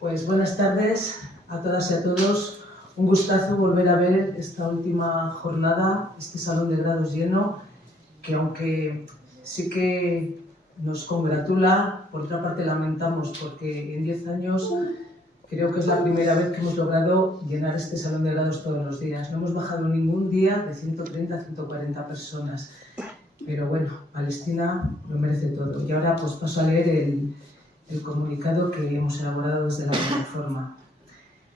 Pues buenas tardes a todas y a todos. Un gustazo volver a ver esta última jornada, este salón de grados lleno, que aunque sí que nos congratula, por otra parte lamentamos porque en 10 años creo que es la primera vez que hemos logrado llenar este salón de grados todos los días. No hemos bajado ningún día de 130 a 140 personas. Pero bueno, Palestina lo merece todo. Y ahora pues paso a leer el comunicado que hemos elaborado desde la plataforma.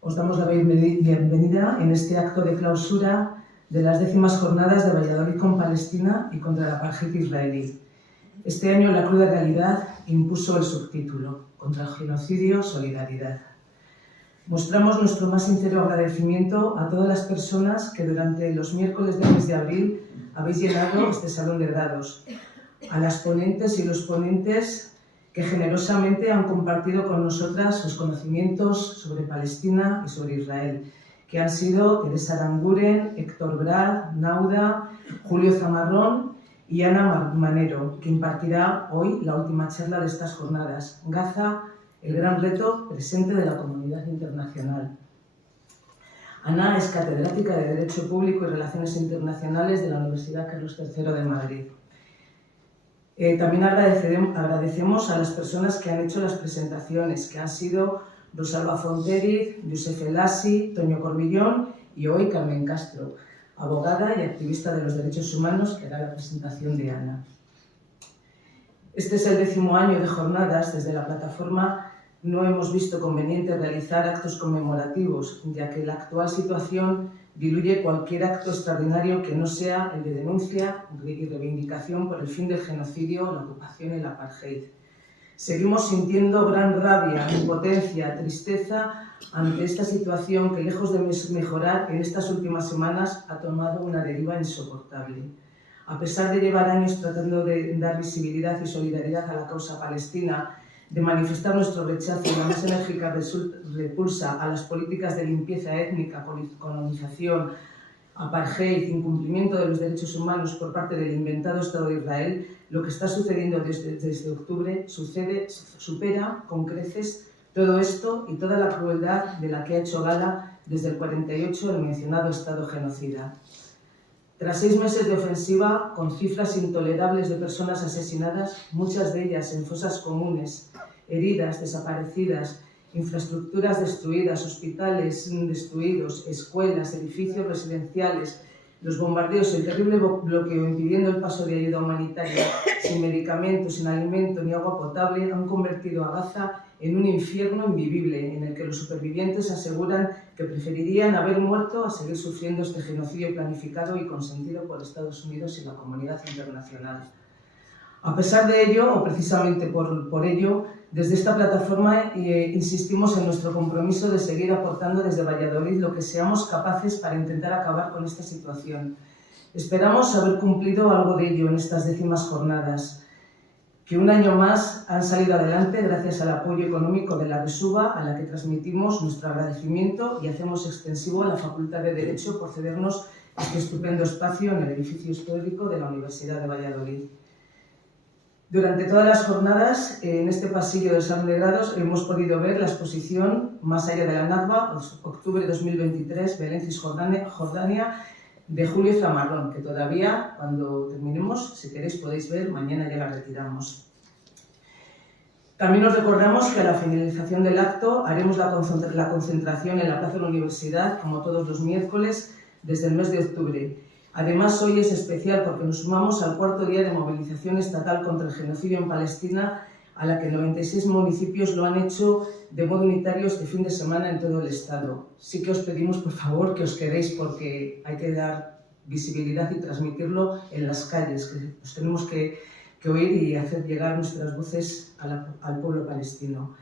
Os damos la bienvenida en este acto de clausura de las 10º jornadas de Valladolid con Palestina y contra la apartheid israelí. Este año la cruda realidad impuso el subtítulo: contra el genocidio, solidaridad. Mostramos nuestro más sincero agradecimiento a todas las personas que durante los miércoles del mes de abril habéis llenado este salón de grados, a las ponentes y los ponentes que generosamente han compartido con nosotras sus conocimientos sobre Palestina y sobre Israel, que han sido Teresa Aranguren, Héctor Brad, Nauda, Julio Zamarrón y Ana Manero, que impartirá hoy la última charla de estas jornadas, Gaza, el gran reto presente de la comunidad internacional. Ana es catedrática de Derecho Público y Relaciones Internacionales de la Universidad Carlos III de Madrid. También agradecemos a las personas que han hecho las presentaciones, que han sido Rosalba Fontériz, Josep Elassi, Toño Cormillón y hoy Carmen Castro, abogada y activista de los derechos humanos, que hará la presentación de Ana. Este es el 10º año de jornadas. Desde la plataforma no hemos visto conveniente realizar actos conmemorativos, ya que la actual situación diluye cualquier acto extraordinario que no sea el de denuncia y reivindicación por el fin del genocidio, la ocupación y la apartheid. Seguimos sintiendo gran rabia, impotencia, tristeza ante esta situación que, lejos de mejorar en estas últimas semanas, ha tomado una deriva insoportable. A pesar de llevar años tratando de dar visibilidad y solidaridad a la causa palestina, de manifestar nuestro rechazo y la más enérgica repulsa a las políticas de limpieza étnica, colonización, apartheid, incumplimiento de los derechos humanos por parte del inventado Estado de Israel, lo que está sucediendo desde octubre supera con creces todo esto y toda la crueldad de la que ha hecho gala desde el 48 el mencionado Estado genocida. Tras 6 meses de ofensiva, con cifras intolerables de personas asesinadas, muchas de ellas en fosas comunes, heridas, desaparecidas, infraestructuras destruidas, hospitales destruidos, escuelas, edificios residenciales, los bombardeos y el terrible bloqueo impidiendo el paso de ayuda humanitaria, sin medicamentos, sin alimento ni agua potable, han convertido a Gaza en un infierno invivible, en el que los supervivientes aseguran que preferirían haber muerto a seguir sufriendo este genocidio planificado y consentido por Estados Unidos y la comunidad internacional. A pesar de ello, o precisamente por ello, desde esta plataforma insistimos en nuestro compromiso de seguir aportando desde Valladolid lo que seamos capaces para intentar acabar con esta situación. Esperamos haber cumplido algo de ello en estas 10º jornadas, que un año más han salido adelante gracias al apoyo económico de la Resuba, a la que transmitimos nuestro agradecimiento y hacemos extensivo a la Facultad de Derecho por cedernos este estupendo espacio en el edificio histórico de la Universidad de Valladolid. Durante todas las jornadas, en este pasillo del Salón de Grados, hemos podido ver la exposición Más allá de la Nakba, octubre 2023, Belén, Cisjordania, de Julio Zamarrón, que todavía, cuando terminemos, si queréis podéis ver, mañana ya la retiramos. También os recordamos que a la finalización del acto haremos la concentración en la Plaza de la Universidad, como todos los miércoles, desde el mes de octubre. Además, hoy es especial porque nos sumamos al 4º día de movilización estatal contra el genocidio en Palestina, a la que 96 municipios lo han hecho de modo unitario este fin de semana en todo el Estado. Sí que os pedimos, por favor, que os quedéis porque hay que dar visibilidad y transmitirlo en las calles, que os tenemos que oír y hacer llegar nuestras voces al pueblo palestino.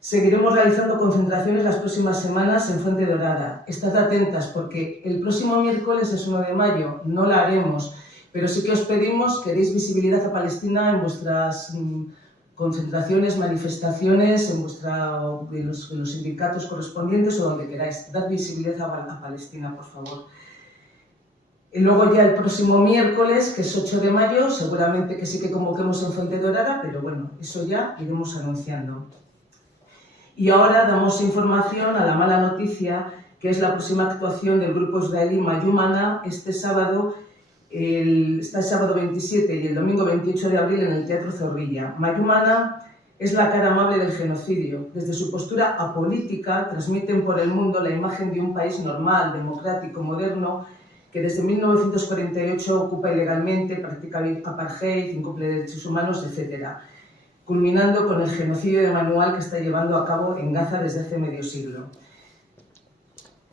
Seguiremos realizando concentraciones las próximas semanas en Fuente Dorada. Estad atentas porque el próximo miércoles es 1 de mayo, no la haremos, pero sí que os pedimos que deis visibilidad a Palestina en vuestras concentraciones, manifestaciones, en los sindicatos correspondientes o donde queráis. Dad visibilidad a Palestina, por favor. Y luego ya el próximo miércoles, que es 8 de mayo, seguramente que sí que convoquemos en Fuente Dorada, pero bueno, eso ya iremos anunciando. Y ahora damos información a la mala noticia, que es la próxima actuación del grupo israelí Mayumana este sábado 27 y el domingo 28 de abril en el Teatro Zorrilla. Mayumana es la cara amable del genocidio. Desde su postura apolítica transmiten por el mundo la imagen de un país normal, democrático, moderno, que desde 1948 ocupa ilegalmente, practica apartheid, incumple derechos humanos, etc., culminando con el genocidio de manual que está llevando a cabo en Gaza desde hace medio siglo.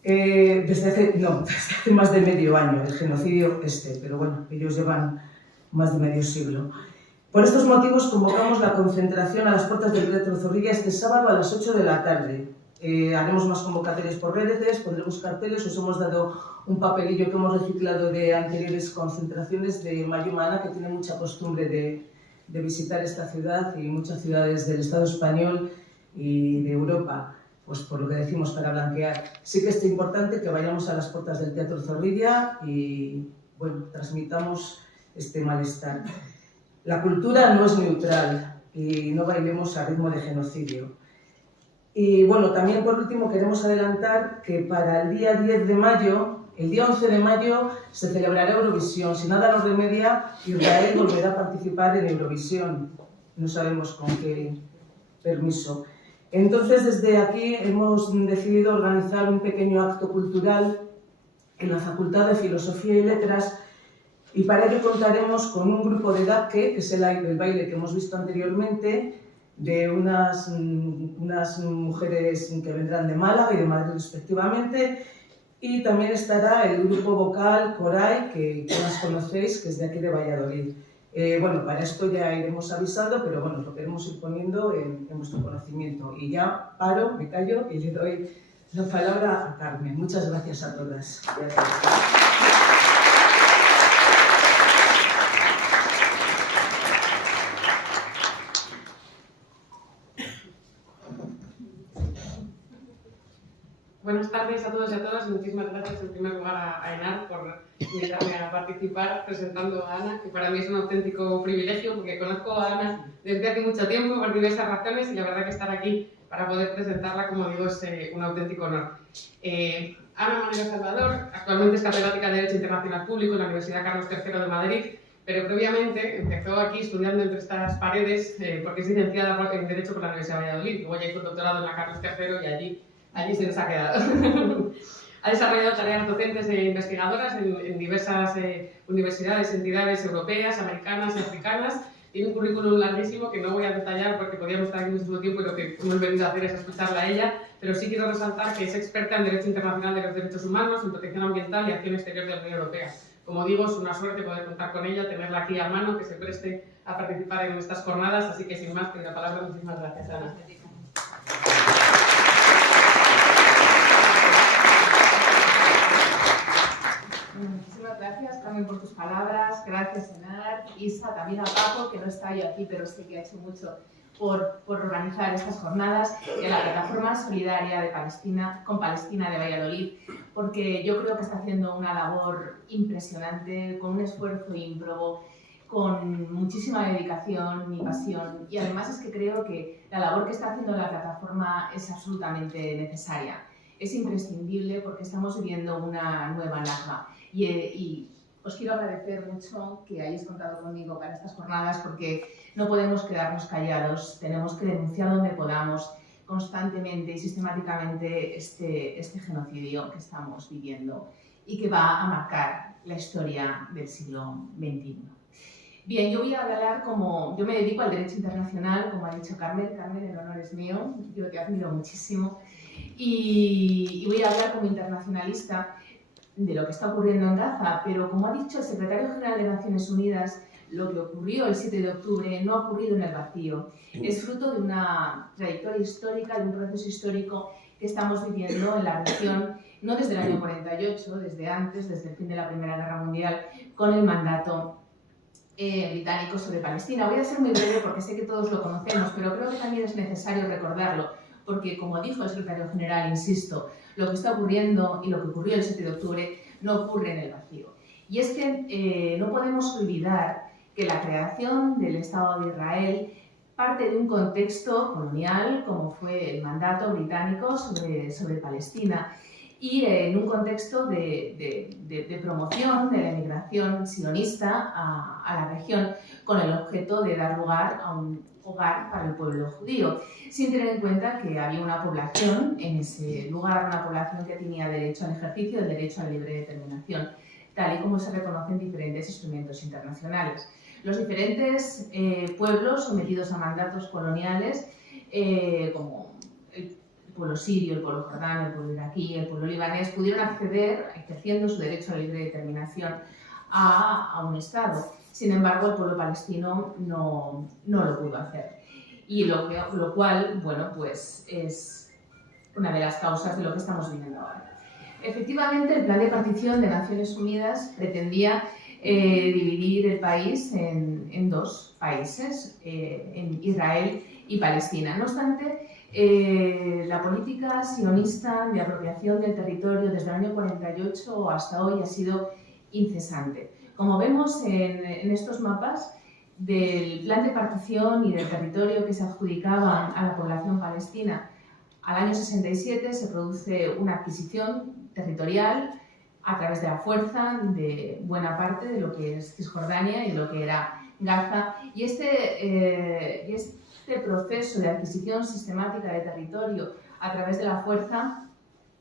Desde hace más de medio año, el genocidio pero bueno, ellos llevan más de medio siglo. Por estos motivos convocamos la concentración a las puertas del Teatro Zorrilla este sábado a las 8 de la tarde. Haremos más convocatorias por redes, pondremos carteles, os hemos dado un papelillo que hemos reciclado de anteriores concentraciones de Mayumana, que tiene mucha costumbre de visitar esta ciudad y muchas ciudades del Estado español y de Europa, pues por lo que decimos, para blanquear. Sí que es importante que vayamos a las puertas del Teatro Zorrilla y, bueno, transmitamos este malestar. La cultura no es neutral y no bailemos a ritmo de genocidio. Y, bueno, también por último queremos adelantar que para el día 10 de mayo, el día 11 de mayo, se celebrará Eurovisión. Si nada lo remedia, Israel volverá a participar en Eurovisión. No sabemos con qué permiso. Entonces, desde aquí hemos decidido organizar un pequeño acto cultural en la Facultad de Filosofía y Letras, y para ello contaremos con un grupo de Dabke, que es el baile que hemos visto anteriormente, de unas mujeres que vendrán de Málaga y de Madrid respectivamente, y también estará el grupo vocal Coray, que las conocéis, que es de aquí de Valladolid. Bueno, para esto ya iremos avisando, pero bueno, lo queremos ir poniendo en vuestro conocimiento. Y ya paro, me callo y le doy la palabra a Carmen. Muchas gracias a todas. Gracias. Buenas tardes a todos y a todas y muchísimas gracias en primer lugar a Enar por invitarme a participar presentando a Ana, que para mí es un auténtico privilegio porque conozco a Ana desde hace mucho tiempo por diversas razones y la verdad que estar aquí para poder presentarla, como digo, es un auténtico honor. Ana Manero Salvador actualmente es catedrática de Derecho Internacional Público en la Universidad Carlos III de Madrid, pero previamente empezó aquí estudiando entre estas paredes porque es licenciada en Derecho por la Universidad de Valladolid, luego ya hizo un doctorado en la Carlos III y allí se nos ha quedado. Ha desarrollado tareas docentes e investigadoras en diversas universidades, entidades europeas, americanas y africanas. Tiene un currículum larguísimo que no voy a detallar porque podríamos estar aquí muchísimo tiempo y lo que hemos venido a hacer es escucharla a ella, pero sí quiero resaltar que es experta en Derecho Internacional de los Derechos Humanos, en Protección Ambiental y Acción Exterior de la Unión Europea. Como digo, es una suerte poder contar con ella, tenerla aquí a mano, que se preste a participar en estas jornadas, así que sin más, te doy la palabra. Muchísimas gracias, Ana. Muchísimas gracias, Carmen, por tus palabras. Gracias, Enar, Isa, también a Paco, que no está yo aquí, pero sé que ha hecho mucho por organizar estas jornadas, y a la Plataforma Solidaria de Palestina, con Palestina de Valladolid, porque yo creo que está haciendo una labor impresionante, con un esfuerzo ímprobo, con muchísima dedicación y pasión, y además es que creo que la labor que está haciendo la plataforma es absolutamente necesaria. Es imprescindible porque estamos viviendo una nueva Nakba. Y os quiero agradecer mucho que hayáis contado conmigo para estas jornadas porque no podemos quedarnos callados, tenemos que denunciar donde podamos constantemente y sistemáticamente este genocidio que estamos viviendo y que va a marcar la historia del siglo XXI. Bien, yo voy a hablar yo me dedico al derecho internacional, como ha dicho Carmen. Carmen, el honor es mío, yo te admiro muchísimo. Y voy a hablar como internacionalista de lo que está ocurriendo en Gaza, pero como ha dicho el secretario general de Naciones Unidas, lo que ocurrió el 7 de octubre no ha ocurrido en el vacío. Es fruto de una trayectoria histórica, de un proceso histórico que estamos viviendo en la región, no desde el año 48, desde antes, desde el fin de la Primera Guerra Mundial, con el mandato británico sobre Palestina. Voy a ser muy breve porque sé que todos lo conocemos, pero creo que también es necesario recordarlo, porque como dijo el secretario general, insisto, lo que está ocurriendo y lo que ocurrió el 7 de octubre no ocurre en el vacío. Y es que no podemos olvidar que la creación del Estado de Israel parte de un contexto colonial, como fue el mandato británico sobre Palestina, y en un contexto de promoción de la emigración sionista a la región, con el objeto de dar lugar a un hogar para el pueblo judío, sin tener en cuenta que había una población en ese lugar, una población que tenía derecho al ejercicio del derecho a la libre determinación, tal y como se reconoce en diferentes instrumentos internacionales. Los diferentes pueblos sometidos a mandatos coloniales, como el pueblo sirio, el pueblo jordano, el pueblo iraquí, el pueblo libanés, pudieron acceder, ejerciendo su derecho a la libre determinación, a un Estado. Sin embargo, el pueblo palestino no lo pudo hacer. Y lo cual, bueno, pues es una de las causas de lo que estamos viviendo ahora. Efectivamente, el plan de partición de Naciones Unidas pretendía dividir el país en dos países, en Israel y Palestina. No obstante, la política sionista de apropiación del territorio desde el año 48 hasta hoy ha sido incesante. Como vemos en estos mapas, del plan de partición y del territorio que se adjudicaba a la población palestina, al año 67 se produce una adquisición territorial a través de la fuerza de buena parte de lo que es Cisjordania y de lo que era Gaza. Y este proceso de adquisición sistemática de territorio a través de la fuerza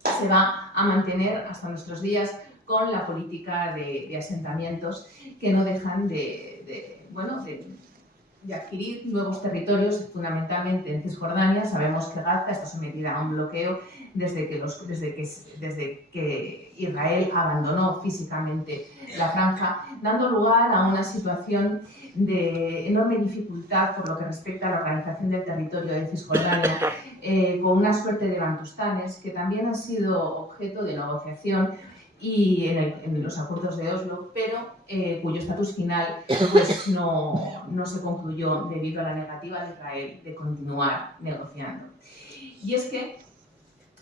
se va a mantener hasta nuestros días con la política de asentamientos que no dejan de adquirir nuevos territorios, fundamentalmente en Cisjordania. Sabemos que Gaza está sometida a un bloqueo desde que Israel abandonó físicamente la franja, dando lugar a una situación de enorme dificultad por lo que respecta a la organización del territorio de Cisjordania, con una suerte de bantustanes que también ha sido objeto de negociación y en los acuerdos de Oslo, pero cuyo estatus final pues, no se concluyó debido a la negativa de Israel de continuar negociando. Y es que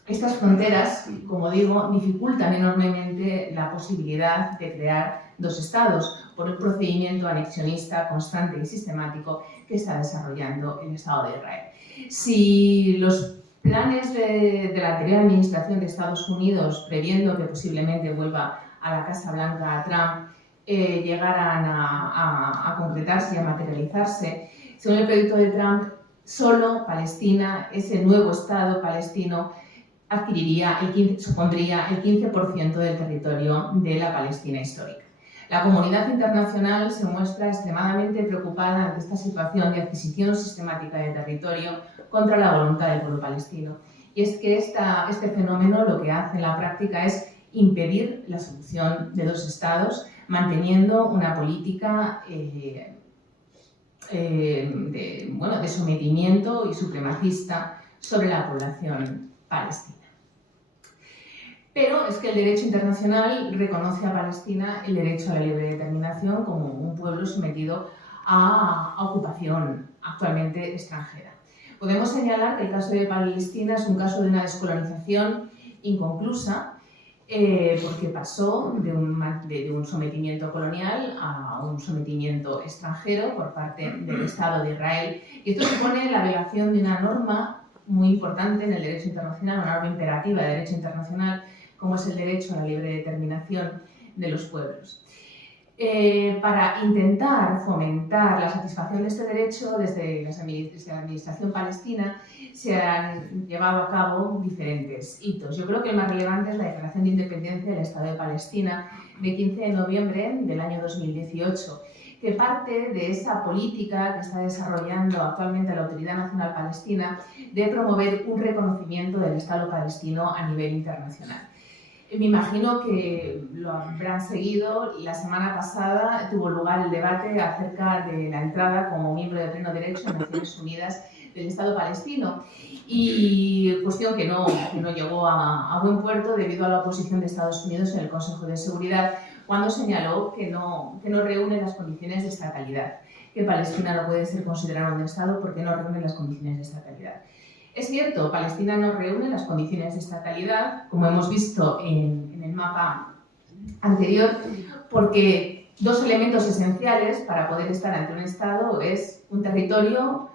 estas fronteras, como digo, dificultan enormemente la posibilidad de crear dos estados por el procedimiento anexionista constante y sistemático que está desarrollando el Estado de Israel. Si los planes de la anterior administración de Estados Unidos, previendo que posiblemente vuelva a la Casa Blanca a Trump, llegaran a concretarse y a materializarse, según el proyecto de Trump, solo Palestina, ese nuevo Estado palestino, supondría el 15% del territorio de la Palestina histórica. La comunidad internacional se muestra extremadamente preocupada ante esta situación de adquisición sistemática de territorio contra la voluntad del pueblo palestino. Y es que este fenómeno lo que hace en la práctica es impedir la solución de dos estados, manteniendo una política de sometimiento y supremacista sobre la población palestina. Pero es que el derecho internacional reconoce a Palestina el derecho a la libre determinación como un pueblo sometido a ocupación actualmente extranjera. Podemos señalar que el caso de Palestina es un caso de una descolonización inconclusa, porque pasó de un sometimiento colonial a un sometimiento extranjero por parte del Estado de Israel. Y esto supone la violación de una norma muy importante en el derecho internacional, una norma imperativa de derecho internacional, como es el derecho a la libre determinación de los pueblos. Para intentar fomentar la satisfacción de este derecho, desde la administración palestina se han llevado a cabo diferentes hitos. Yo creo que el más relevante es la Declaración de Independencia del Estado de Palestina de 15 de noviembre del año 2018, que parte de esa política que está desarrollando actualmente la Autoridad Nacional Palestina de promover un reconocimiento del Estado palestino a nivel internacional. Me imagino que lo habrán seguido. La semana pasada tuvo lugar el debate acerca de la entrada como miembro de pleno derecho en Naciones Unidas del Estado palestino, y cuestión que no llegó a buen puerto debido a la oposición de Estados Unidos en el Consejo de Seguridad, cuando señaló que no reúne las condiciones de estatalidad, que Palestina no puede ser considerada un Estado porque no reúne las condiciones de estatalidad. Es cierto, Palestina no reúne las condiciones de estatalidad, como hemos visto en el mapa anterior, porque dos elementos esenciales para poder estar ante un Estado es un territorio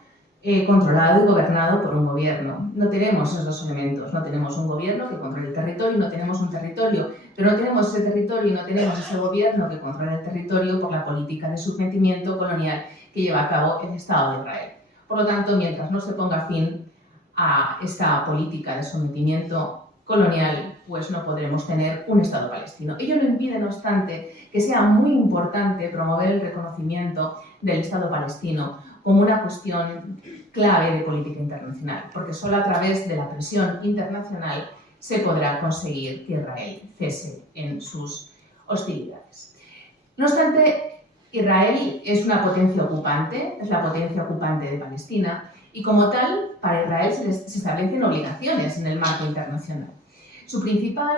controlado y gobernado por un gobierno. No tenemos esos dos elementos. No tenemos un gobierno que controle el territorio, no tenemos un territorio, pero no tenemos ese territorio y no tenemos ese gobierno que controle el territorio por la política de sometimiento colonial que lleva a cabo el Estado de Israel. Por lo tanto, mientras no se ponga fin a esta política de sometimiento colonial, pues no podremos tener un Estado palestino. Ello no impide, no obstante, que sea muy importante promover el reconocimiento del Estado palestino como una cuestión clave de política internacional, porque solo a través de la presión internacional se podrá conseguir que Israel cese en sus hostilidades. No obstante, Israel es una potencia ocupante, es la potencia ocupante de Palestina, y como tal, para Israel se establecen obligaciones en el marco internacional. Su principal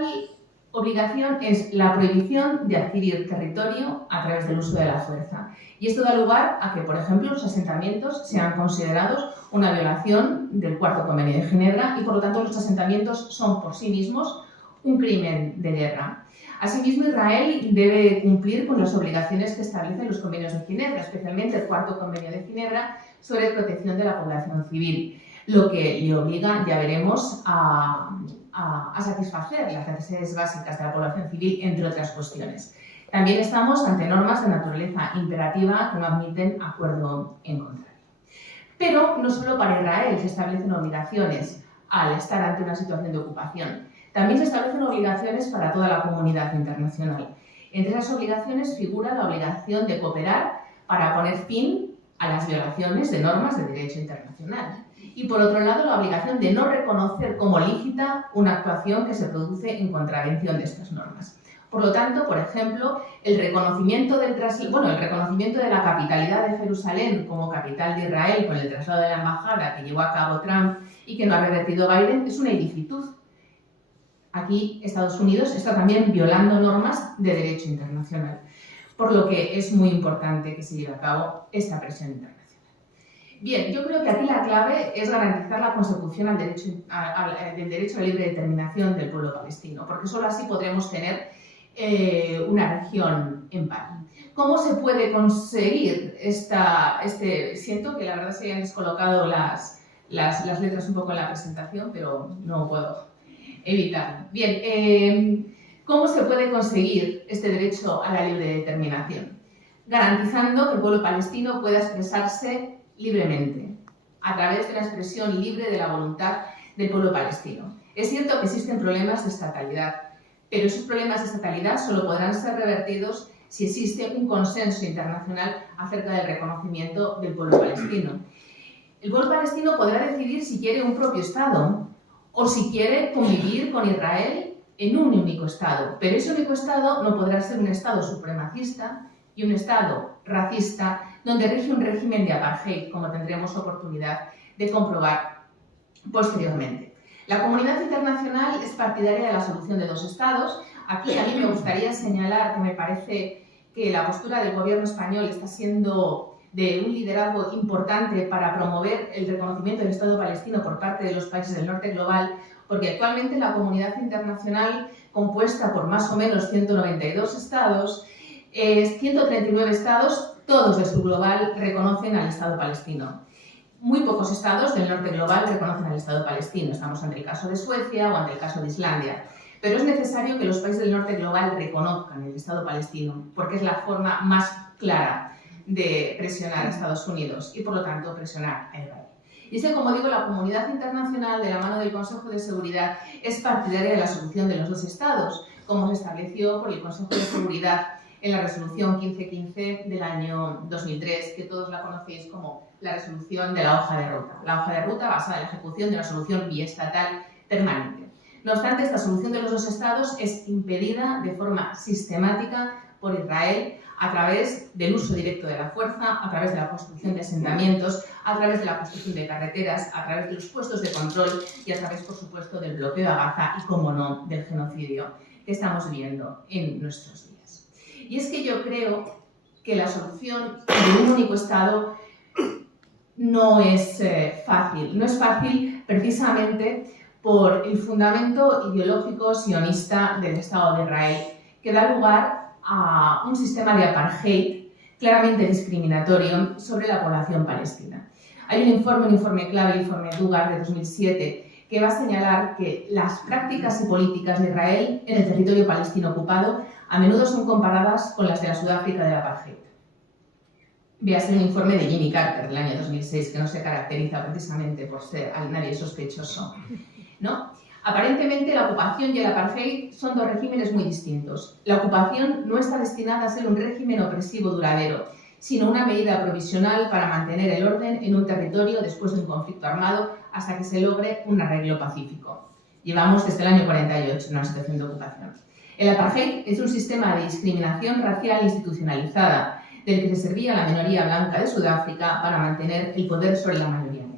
obligación es la prohibición de adquirir territorio a través del uso de la fuerza. Y esto da lugar a que, por ejemplo, los asentamientos sean considerados una violación del Cuarto Convenio de Ginebra y, por lo tanto, los asentamientos son por sí mismos un crimen de guerra. Asimismo, Israel debe cumplir con las obligaciones que establecen los convenios de Ginebra, especialmente el Cuarto Convenio de Ginebra sobre protección de la población civil, lo que le obliga, ya veremos, a satisfacer las necesidades básicas de la población civil, entre otras cuestiones. También estamos ante normas de naturaleza imperativa que no admiten acuerdo en contrario. Pero no solo para Israel se establecen obligaciones al estar ante una situación de ocupación, también se establecen obligaciones para toda la comunidad internacional. Entre esas obligaciones figura la obligación de cooperar para poner fin a las violaciones de normas de derecho internacional. Y por otro lado, la obligación de no reconocer como lícita una actuación que se produce en contravención de estas normas. Por lo tanto, por ejemplo, el reconocimiento de la capitalidad de Jerusalén como capital de Israel con el traslado de la embajada que llevó a cabo Trump y que no ha revertido Biden es una ilicitud. Aquí Estados Unidos está también violando normas de derecho internacional, por lo que es muy importante que se lleve a cabo esta presión internacional. Bien, yo creo que aquí la clave es garantizar la consecución del derecho a la libre determinación del pueblo palestino, porque solo así podremos tener una región en paz. ¿Cómo se puede conseguir siento que la verdad se hayan descolocado las letras un poco en la presentación, pero no puedo evitarlo. Bien, ¿cómo se puede conseguir este derecho a la libre determinación? Garantizando que el pueblo palestino pueda expresarse libremente, a través de la expresión libre de la voluntad del pueblo palestino. Es cierto que existen problemas de estatalidad, pero esos problemas de estatalidad solo podrán ser revertidos si existe un consenso internacional acerca del reconocimiento del pueblo palestino. El pueblo palestino podrá decidir si quiere un propio Estado o si quiere convivir con Israel en un único Estado, pero ese único Estado no podrá ser un Estado supremacista y un Estado racista donde rige un régimen de apartheid, como tendremos oportunidad de comprobar posteriormente. La comunidad internacional es partidaria de la solución de dos estados. Aquí a mí me gustaría señalar que me parece que la postura del gobierno español está siendo de un liderazgo importante para promover el reconocimiento del Estado palestino por parte de los países del norte global, porque actualmente la comunidad internacional, compuesta por más o menos 192 estados, 139 estados, todos de su global, reconocen al Estado palestino. Muy pocos estados del norte global reconocen al Estado palestino. Estamos ante el caso de Suecia o ante el caso de Islandia. Pero es necesario que los países del norte global reconozcan el Estado palestino, porque es la forma más clara de presionar a Estados Unidos y, por lo tanto, presionar a Israel. Y es que, como digo, la comunidad internacional, de la mano del Consejo de Seguridad, es partidaria de la solución de los dos estados, como se estableció por el Consejo de Seguridad en la resolución 1515 del año 2003, que todos la conocéis como la resolución de la hoja de ruta. La hoja de ruta basada en la ejecución de una solución biestatal permanente. No obstante, esta solución de los dos estados es impedida de forma sistemática por Israel a través del uso directo de la fuerza, a través de la construcción de asentamientos, a través de la construcción de carreteras, a través de los puestos de control y a través, por supuesto, del bloqueo a Gaza y, como no, del genocidio que estamos viendo en nuestros días. Y es que yo creo que la solución de un único Estado no es fácil. No es fácil precisamente por el fundamento ideológico sionista del Estado de Israel, que da lugar a un sistema de apartheid claramente discriminatorio sobre la población palestina. Hay un informe clave, el informe Dugard de 2007, que va a señalar que las prácticas y políticas de Israel en el territorio palestino ocupado a menudo son comparadas con las de la Sudáfrica del apartheid. Véase un informe de Jimmy Carter del año 2006, que no se caracteriza precisamente por ser a nadie sospechoso, ¿no? Aparentemente, la ocupación y el apartheid son dos regímenes muy distintos. La ocupación no está destinada a ser un régimen opresivo duradero, sino una medida provisional para mantener el orden en un territorio después de un conflicto armado hasta que se logre un arreglo pacífico. Llevamos desde el año 48 en una situación de ocupación. El apartheid es un sistema de discriminación racial institucionalizada, del que se servía la minoría blanca de Sudáfrica para mantener el poder sobre la mayoría negra.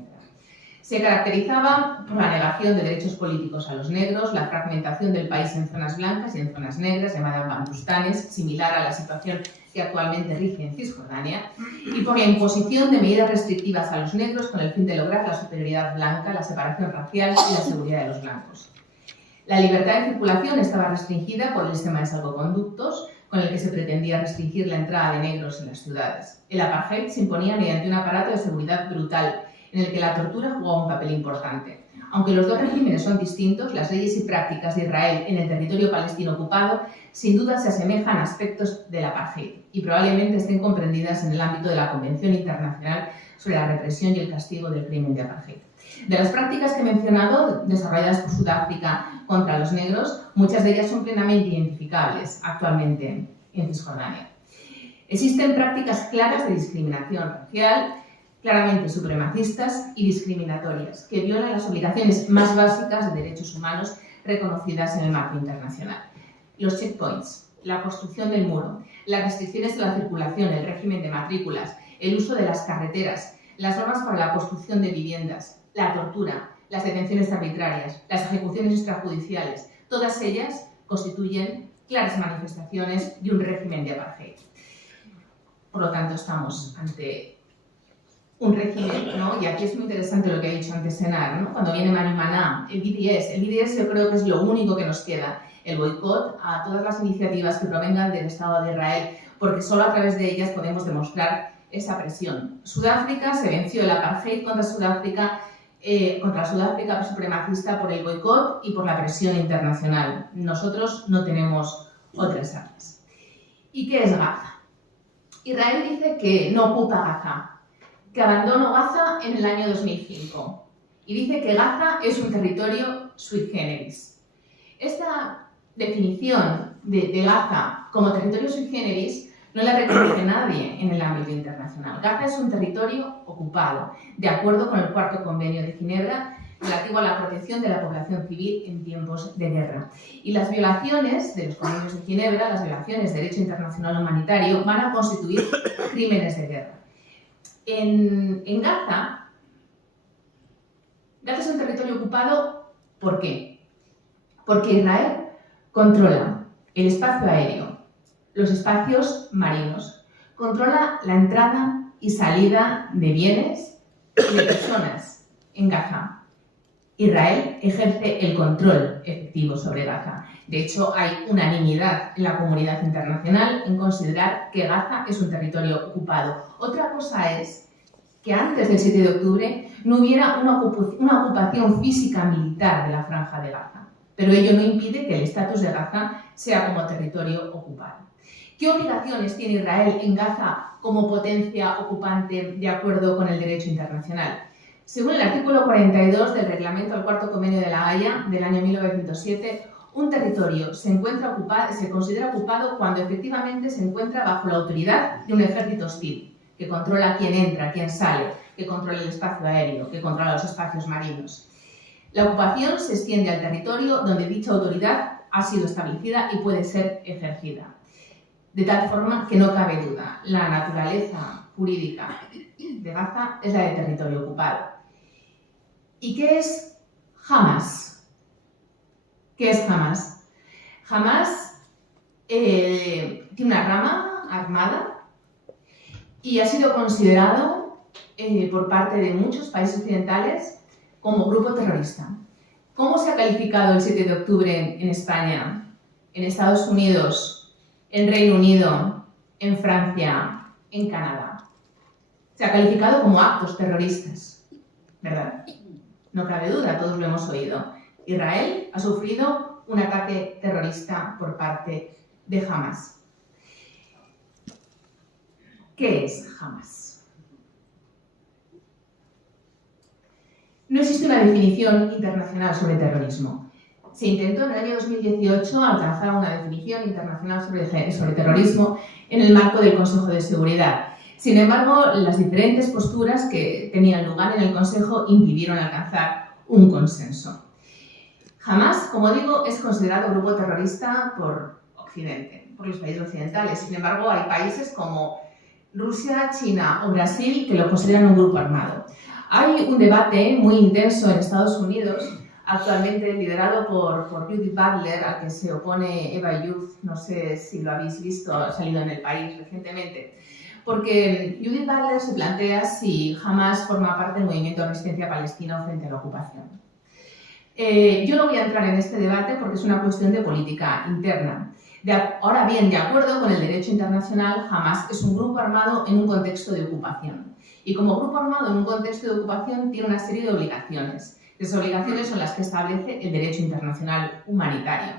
Se caracterizaba por la negación de derechos políticos a los negros, la fragmentación del país en zonas blancas y en zonas negras, llamadas bantustanes, similar a la situación que actualmente rige en Cisjordania, y por la imposición de medidas restrictivas a los negros con el fin de lograr la superioridad blanca, la separación racial y la seguridad de los blancos. La libertad de circulación estaba restringida por el sistema de salvoconductos, con el que se pretendía restringir la entrada de negros en las ciudades. El apartheid se imponía mediante un aparato de seguridad brutal, en el que la tortura jugaba un papel importante. Aunque los dos regímenes son distintos, las leyes y prácticas de Israel en el territorio palestino ocupado sin duda se asemejan a aspectos del apartheid y probablemente estén comprendidas en el ámbito de la Convención Internacional sobre la Represión y el Castigo del Crimen de Apartheid. De las prácticas que he mencionado, desarrolladas por Sudáfrica contra los negros, muchas de ellas son plenamente identificables actualmente en Cisjordania. Existen prácticas claras de discriminación racial, claramente supremacistas y discriminatorias, que violan las obligaciones más básicas de derechos humanos reconocidas en el marco internacional. Los checkpoints, la construcción del muro, las restricciones de la circulación, el régimen de matrículas, el uso de las carreteras, las normas para la construcción de viviendas, la tortura, las detenciones arbitrarias, las ejecuciones extrajudiciales, todas ellas constituyen claras manifestaciones de un régimen de apartheid. Por lo tanto, estamos ante un régimen, ¿no? Y aquí es muy interesante lo que ha dicho antes Senar, ¿no? Cuando viene Mani Maná, el BDS yo creo que es lo único que nos queda, el boicot a todas las iniciativas que provengan del Estado de Israel, porque solo a través de ellas podemos demostrar esa presión. Sudáfrica se venció el apartheid contra la Sudáfrica supremacista por el boicot y por la presión internacional. Nosotros no tenemos otras armas. ¿Y qué es Gaza? Israel dice que no ocupa Gaza, que abandonó Gaza en el año 2005 y dice que Gaza es un territorio sui generis. Esta definición de Gaza como territorio sui generis no la reconoce nadie en el ámbito internacional. Gaza es un territorio ocupado, de acuerdo con el Cuarto Convenio de Ginebra relativo a la protección de la población civil en tiempos de guerra. Y las violaciones de los convenios de Ginebra, las violaciones de derecho internacional humanitario, van a constituir crímenes de guerra. En Gaza es un territorio ocupado, ¿por qué? Porque Israel controla el espacio aéreo, los espacios marinos, controla la entrada y salida de bienes y de personas en Gaza. Israel ejerce el control efectivo sobre Gaza. De hecho, hay unanimidad en la comunidad internacional en considerar que Gaza es un territorio ocupado. Otra cosa es que antes del 7 de octubre no hubiera una ocupación física militar de la Franja de Gaza, pero ello no impide que el estatus de Gaza sea como territorio ocupado. ¿Qué obligaciones tiene Israel en Gaza como potencia ocupante de acuerdo con el derecho internacional? Según el artículo 42 del Reglamento al Cuarto Convenio de La Haya del año 1907, un territorio se considera ocupado cuando efectivamente se encuentra bajo la autoridad de un ejército hostil, que controla quién entra, quién sale, que controla el espacio aéreo, que controla los espacios marinos. La ocupación se extiende al territorio donde dicha autoridad ha sido establecida y puede ser ejercida. De tal forma que no cabe duda, la naturaleza jurídica de Gaza es la de territorio ocupado. ¿Y qué es Hamas? ¿Qué es Hamas? Hamas tiene una rama armada y ha sido considerado por parte de muchos países occidentales como grupo terrorista. ¿Cómo se ha calificado el 7 de octubre en España, en Estados Unidos, en Reino Unido, en Francia, en Canadá? se ha calificado como actos terroristas, ¿verdad? No cabe duda, todos lo hemos oído. Israel ha sufrido un ataque terrorista por parte de Hamás. ¿Qué es Hamás? No existe una definición internacional sobre terrorismo. Se intentó en el año 2018 alcanzar una definición internacional sobre terrorismo en el marco del Consejo de Seguridad. Sin embargo, las diferentes posturas que tenían lugar en el Consejo impidieron alcanzar un consenso. Hamás, como digo, es considerado grupo terrorista por Occidente, por los países occidentales. Sin embargo, hay países como Rusia, China o Brasil que lo consideran un grupo armado. Hay un debate muy intenso en Estados Unidos, actualmente liderado por Judith Butler, al que se opone Eva Youth, no sé si lo habéis visto, ha salido en El País recientemente, porque Judith Butler se plantea si Hamás forma parte del movimiento de resistencia palestino frente a la ocupación. Yo no voy a entrar en este debate porque es una cuestión de política interna. Ahora bien, de acuerdo con el derecho internacional, Hamás es un grupo armado en un contexto de ocupación. Y como grupo armado en un contexto de ocupación tiene una serie de obligaciones. Esas obligaciones son las que establece el derecho internacional humanitario.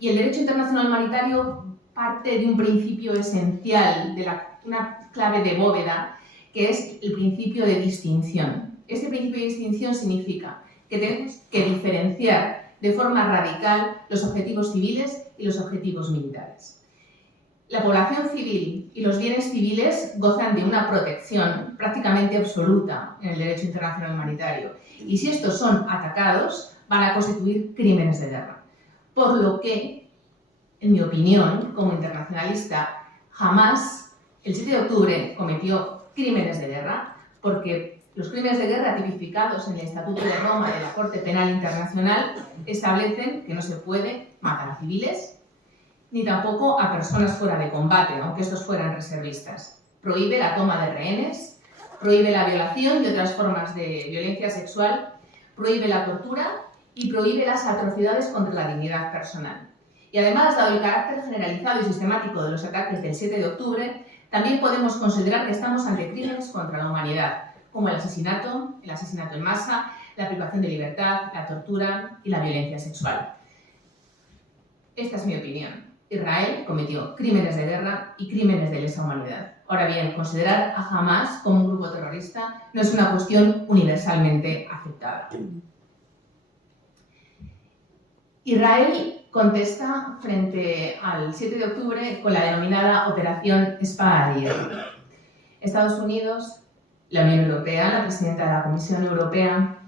Y el derecho internacional humanitario parte de un principio esencial, de una clave de bóveda, que es el principio de distinción. Este principio de distinción significa que tenemos que diferenciar de forma radical los objetivos civiles y los objetivos militares. La población civil y los bienes civiles gozan de una protección prácticamente absoluta en el derecho internacional humanitario. Y si estos son atacados, van a constituir crímenes de guerra. Por lo que, en mi opinión, como internacionalista, Hamás, el 7 de octubre, cometió crímenes de guerra, porque los crímenes de guerra tipificados en el Estatuto de Roma de la Corte Penal Internacional establecen que no se puede matar a civiles, ni tampoco a personas fuera de combate, aunque estos fueran reservistas. Prohíbe la toma de rehenes, prohíbe la violación y otras formas de violencia sexual, prohíbe la tortura y prohíbe las atrocidades contra la dignidad personal. Y además, dado el carácter generalizado y sistemático de los ataques del 7 de octubre, también podemos considerar que estamos ante crímenes contra la humanidad, como el asesinato en masa, la privación de libertad, la tortura y la violencia sexual. Esta es mi opinión. Israel cometió crímenes de guerra y crímenes de lesa humanidad. Ahora bien, considerar a Hamás como un grupo terrorista no es una cuestión universalmente aceptada. Israel contesta frente al 7 de octubre con la denominada Operación Espada de Hierro. Estados Unidos, la Unión Europea, la presidenta de la Comisión Europea,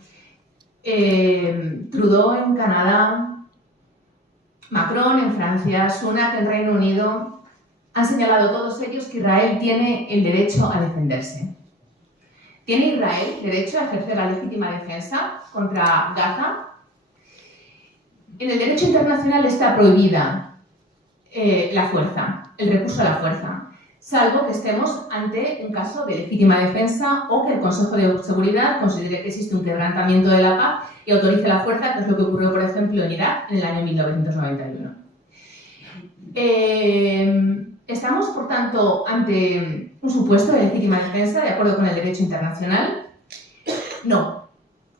Trudeau en Canadá, Macron en Francia, Sunak en Reino Unido, han señalado todos ellos que Israel tiene el derecho a defenderse. ¿Tiene Israel derecho a ejercer la legítima defensa contra Gaza? En el derecho internacional está prohibida la fuerza, el recurso a la fuerza, salvo que estemos ante un caso de legítima defensa o que el Consejo de Seguridad considere que existe un quebrantamiento de la paz y autorice la fuerza, que es lo que ocurrió, por ejemplo, en Irak en el año 1991. Estamos, por tanto, ante un supuesto de legítima defensa, de acuerdo con el derecho internacional. No,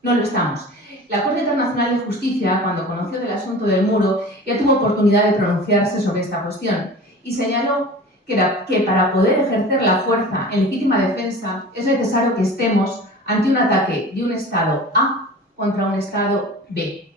no lo estamos. La Corte Internacional de Justicia, cuando conoció del asunto del muro, ya tuvo oportunidad de pronunciarse sobre esta cuestión y señaló que para poder ejercer la fuerza en legítima defensa es necesario que estemos ante un ataque de un Estado A contra un Estado B.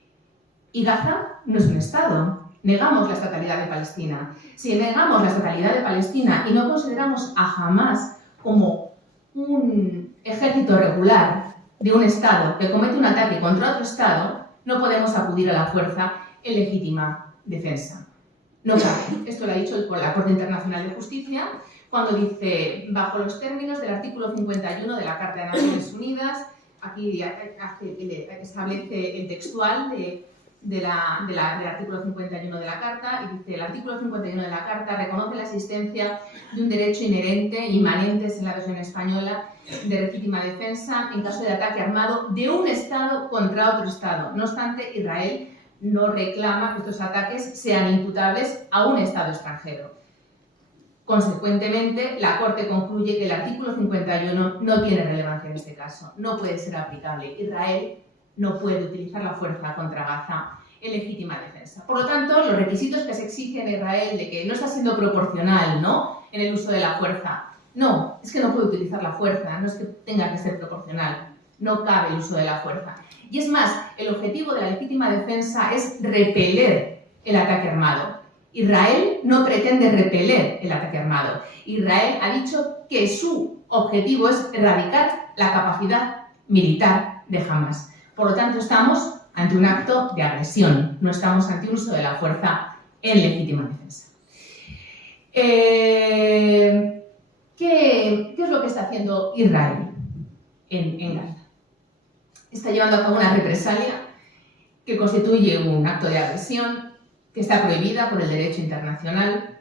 Y Gaza no es un Estado. Negamos la estatalidad de Palestina. Si negamos la estatalidad de Palestina y no consideramos a Hamás como un ejército regular de un Estado que comete un ataque contra otro Estado, no podemos acudir a la fuerza en legítima defensa. No cabe. Esto lo ha dicho por la Corte Internacional de Justicia cuando dice, bajo los términos del artículo 51 de la Carta de Naciones Unidas, aquí establece el textual del artículo 51 de la Carta, y dice, el artículo 51 de la Carta reconoce la existencia de un derecho inherente, inmanente en la versión española, de legítima defensa en caso de ataque armado de un Estado contra otro Estado. No obstante, Israel no reclama que estos ataques sean imputables a un Estado extranjero. Consecuentemente, la Corte concluye que el artículo 51 no tiene relevancia en este caso, no puede ser aplicable. Israel no puede utilizar la fuerza contra Gaza en legítima defensa. Por lo tanto, los requisitos que se exigen a Israel de que no está siendo proporcional, ¿no?, en el uso de la fuerza, no, es que no puede utilizar la fuerza, no es que tenga que ser proporcional, no cabe el uso de la fuerza. Y es más, el objetivo de la legítima defensa es repeler el ataque armado. Israel no pretende repeler el ataque armado. Israel ha dicho que su objetivo es erradicar la capacidad militar de Hamás. Por lo tanto, estamos ante un acto de agresión, no estamos ante un uso de la fuerza en legítima defensa. ¿Qué es lo que está haciendo Israel en Gaza? Está llevando a cabo una represalia que constituye un acto de agresión, que está prohibida por el derecho internacional,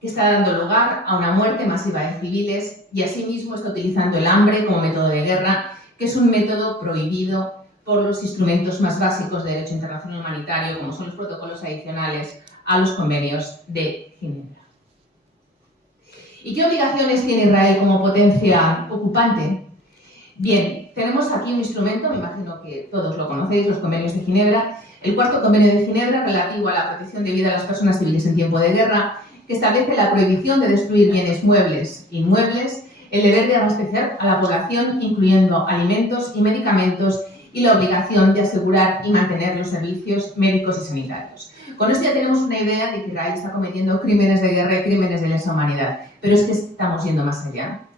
que está dando lugar a una muerte masiva de civiles y asimismo está utilizando el hambre como método de guerra, que es un método prohibido por los instrumentos más básicos de derecho internacional humanitario, como son los protocolos adicionales a los convenios de Ginebra. ¿Y qué obligaciones tiene Israel como potencia ocupante? Bien, tenemos aquí un instrumento, me imagino que todos lo conocéis, los convenios de Ginebra, el cuarto convenio de Ginebra relativo a la protección de vida de las personas civiles en tiempo de guerra, que establece la prohibición de destruir bienes muebles e inmuebles, el deber de abastecer a la población, incluyendo alimentos y medicamentos, y la obligación de asegurar y mantener los servicios médicos y sanitarios. Con esto ya tenemos una idea de que Israel está cometiendo crímenes de guerra y crímenes de lesa humanidad, pero es que estamos yendo más allá.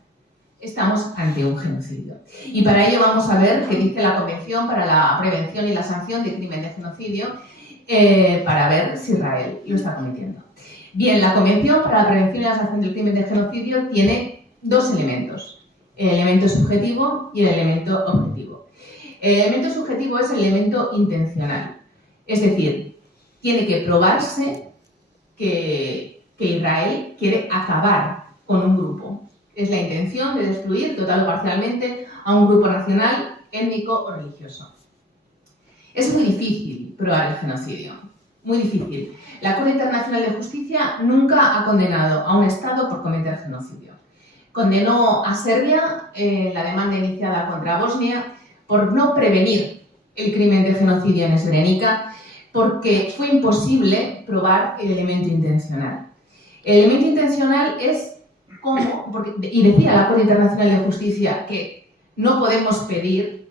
Estamos ante un genocidio. Y para ello vamos a ver qué dice la Convención para la Prevención y la Sanción del Crimen de Genocidio, para ver si Israel lo está cometiendo. Bien, la Convención para la Prevención y la Sanción del Crimen de Genocidio tiene dos elementos, el elemento subjetivo y el elemento objetivo. El elemento subjetivo es el elemento intencional, es decir, tiene que probarse que Israel quiere acabar con un grupo. Es la intención de destruir total o parcialmente a un grupo nacional, étnico o religioso. Es muy difícil probar el genocidio, muy difícil. La Corte Internacional de Justicia nunca ha condenado a un Estado por cometer genocidio. Condenó a Serbia en la demanda iniciada contra Bosnia por no prevenir el crimen de genocidio en Srebrenica, porque fue imposible probar el elemento intencional. El elemento intencional es ¿cómo? Y decía la Corte Internacional de Justicia que no podemos pedir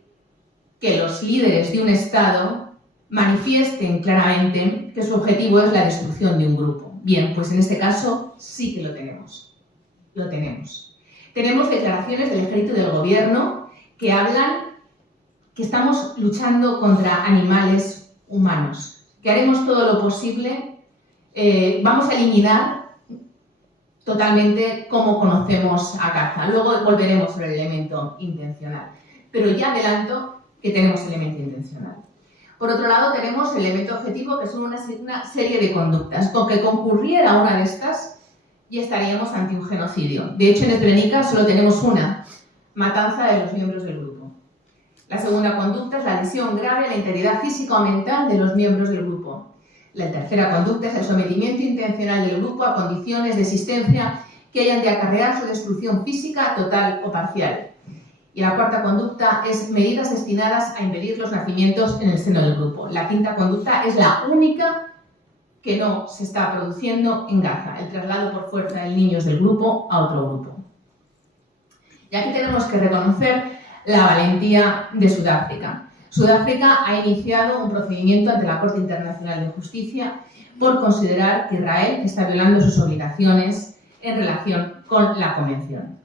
que los líderes de un Estado manifiesten claramente que su objetivo es la destrucción de un grupo. Bien, pues en este caso sí que lo tenemos. Lo tenemos. Tenemos declaraciones del ejército y del gobierno que hablan que estamos luchando contra animales humanos, que haremos todo lo posible, vamos a eliminar totalmente cómo conocemos a Gaza. Luego volveremos sobre el elemento intencional. Pero ya adelanto que tenemos elemento intencional. Por otro lado, tenemos el elemento objetivo, que son una serie de conductas. Con que concurriera una de estas, ya estaríamos ante un genocidio. De hecho, en Srebrenica solo tenemos una, matanza de los miembros del grupo. La segunda conducta es la lesión grave a la integridad física o mental de los miembros del grupo. La tercera conducta es el sometimiento intencional del grupo a condiciones de existencia que hayan de acarrear su destrucción física total o parcial. Y la cuarta conducta es medidas destinadas a impedir los nacimientos en el seno del grupo. La quinta conducta es la única que no se está produciendo en Gaza, el traslado por fuerza de niños del grupo a otro grupo. Y aquí tenemos que reconocer la valentía de Sudáfrica. Sudáfrica ha iniciado un procedimiento ante la Corte Internacional de Justicia por considerar que Israel está violando sus obligaciones en relación con la Convención.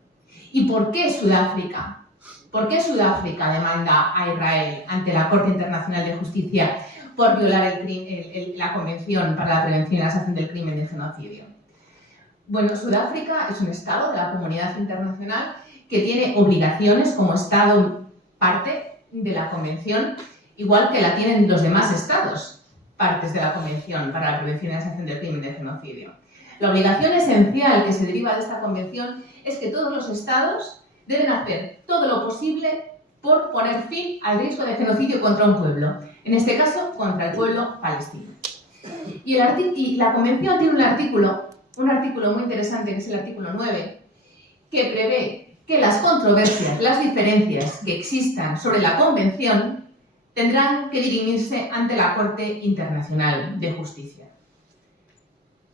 ¿Y por qué Sudáfrica? ¿Por qué Sudáfrica demanda a Israel ante la Corte Internacional de Justicia por violar la Convención para la Prevención y la Sanción del Crimen de Genocidio? Bueno, Sudáfrica es un Estado de la comunidad internacional que tiene obligaciones como Estado parte de la Convención, igual que la tienen los demás Estados, partes de la Convención para la Prevención y la Sanción del Crimen de Genocidio. La obligación esencial que se deriva de esta Convención es que todos los Estados deben hacer todo lo posible por poner fin al riesgo de genocidio contra un pueblo, en este caso contra el pueblo palestino. Y la Convención tiene un artículo un artículo muy interesante, que es el artículo 9, que prevé que las controversias, las diferencias que existan sobre la Convención tendrán que dirimirse ante la Corte Internacional de Justicia.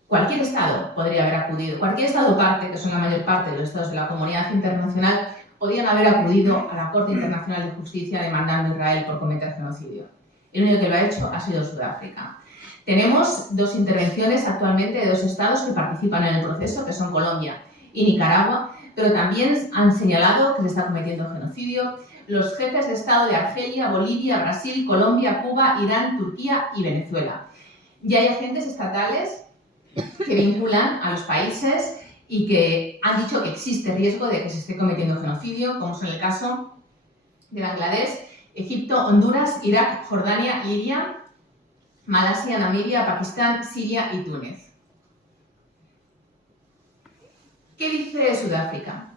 Cualquier Estado podría haber acudido, cualquier Estado parte, que son la mayor parte de los Estados de la comunidad internacional, podían haber acudido a la Corte Internacional de Justicia demandando a Israel por cometer genocidio. El único que lo ha hecho ha sido Sudáfrica. Tenemos dos intervenciones actualmente de dos estados que participan en el proceso, que son Colombia y Nicaragua, pero también han señalado que se está cometiendo genocidio los jefes de Estado de Argelia, Bolivia, Brasil, Colombia, Cuba, Irán, Turquía y Venezuela. Y hay agentes estatales que vinculan a los países y que han dicho que existe riesgo de que se esté cometiendo genocidio, como es el caso de Bangladesh, Egipto, Honduras, Irak, Jordania, Libia, Malasia, Namibia, Pakistán, Siria y Túnez. ¿Qué dice Sudáfrica?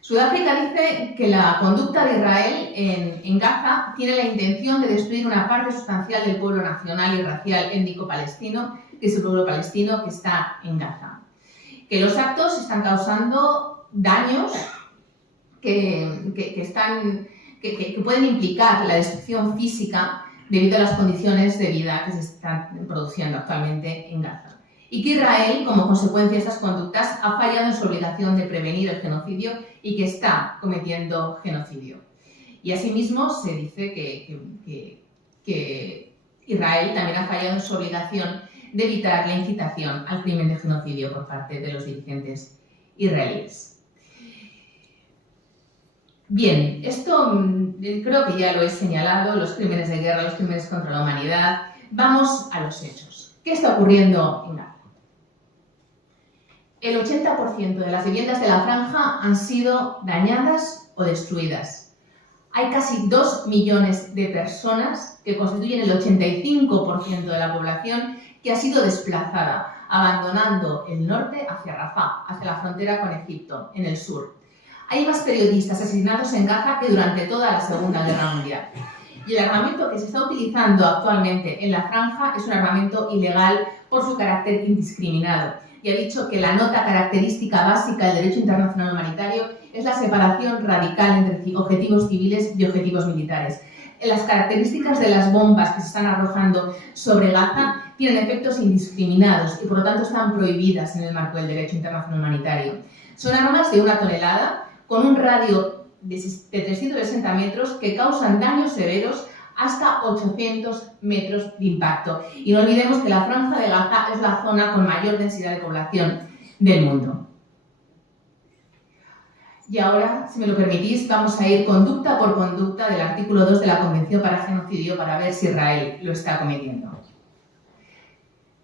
Sudáfrica dice que la conducta de Israel en Gaza tiene la intención de destruir una parte sustancial del pueblo nacional y racial étnico-palestino, que es el pueblo palestino que está en Gaza. Que los actos están causando daños que pueden implicar la destrucción física debido a las condiciones de vida que se están produciendo actualmente en Gaza. Y que Israel, como consecuencia de estas conductas, ha fallado en su obligación de prevenir el genocidio y que está cometiendo genocidio. Y asimismo se dice que Israel también ha fallado en su obligación de evitar la incitación al crimen de genocidio por parte de los dirigentes israelíes. Bien, esto creo que ya lo he señalado, los crímenes de guerra, los crímenes contra la humanidad. Vamos a los hechos. ¿Qué está ocurriendo en Gaza? El 80% de las viviendas de la franja han sido dañadas o destruidas. Hay casi 2 millones de personas, que constituyen el 85% de la población, que ha sido desplazada, abandonando el norte hacia Rafah, hacia la frontera con Egipto, en el sur. Hay más periodistas asesinados en Gaza que durante toda la Segunda Guerra Mundial. Y el armamento que se está utilizando actualmente en la franja es un armamento ilegal por su carácter indiscriminado. Y ha dicho que la nota característica básica del derecho internacional humanitario es la separación radical entre objetivos civiles y objetivos militares. Las características de las bombas que se están arrojando sobre Gaza tienen efectos indiscriminados y por lo tanto están prohibidas en el marco del derecho internacional humanitario. Son armas de 1 tonelada con un radio de 360 metros que causan daños severos hasta 800 metros de impacto. Y no olvidemos que la Franja de Gaza es la zona con mayor densidad de población del mundo. Y ahora, si me lo permitís, vamos a ir conducta por conducta del artículo 2 de la Convención para Genocidio para ver si Israel lo está cometiendo.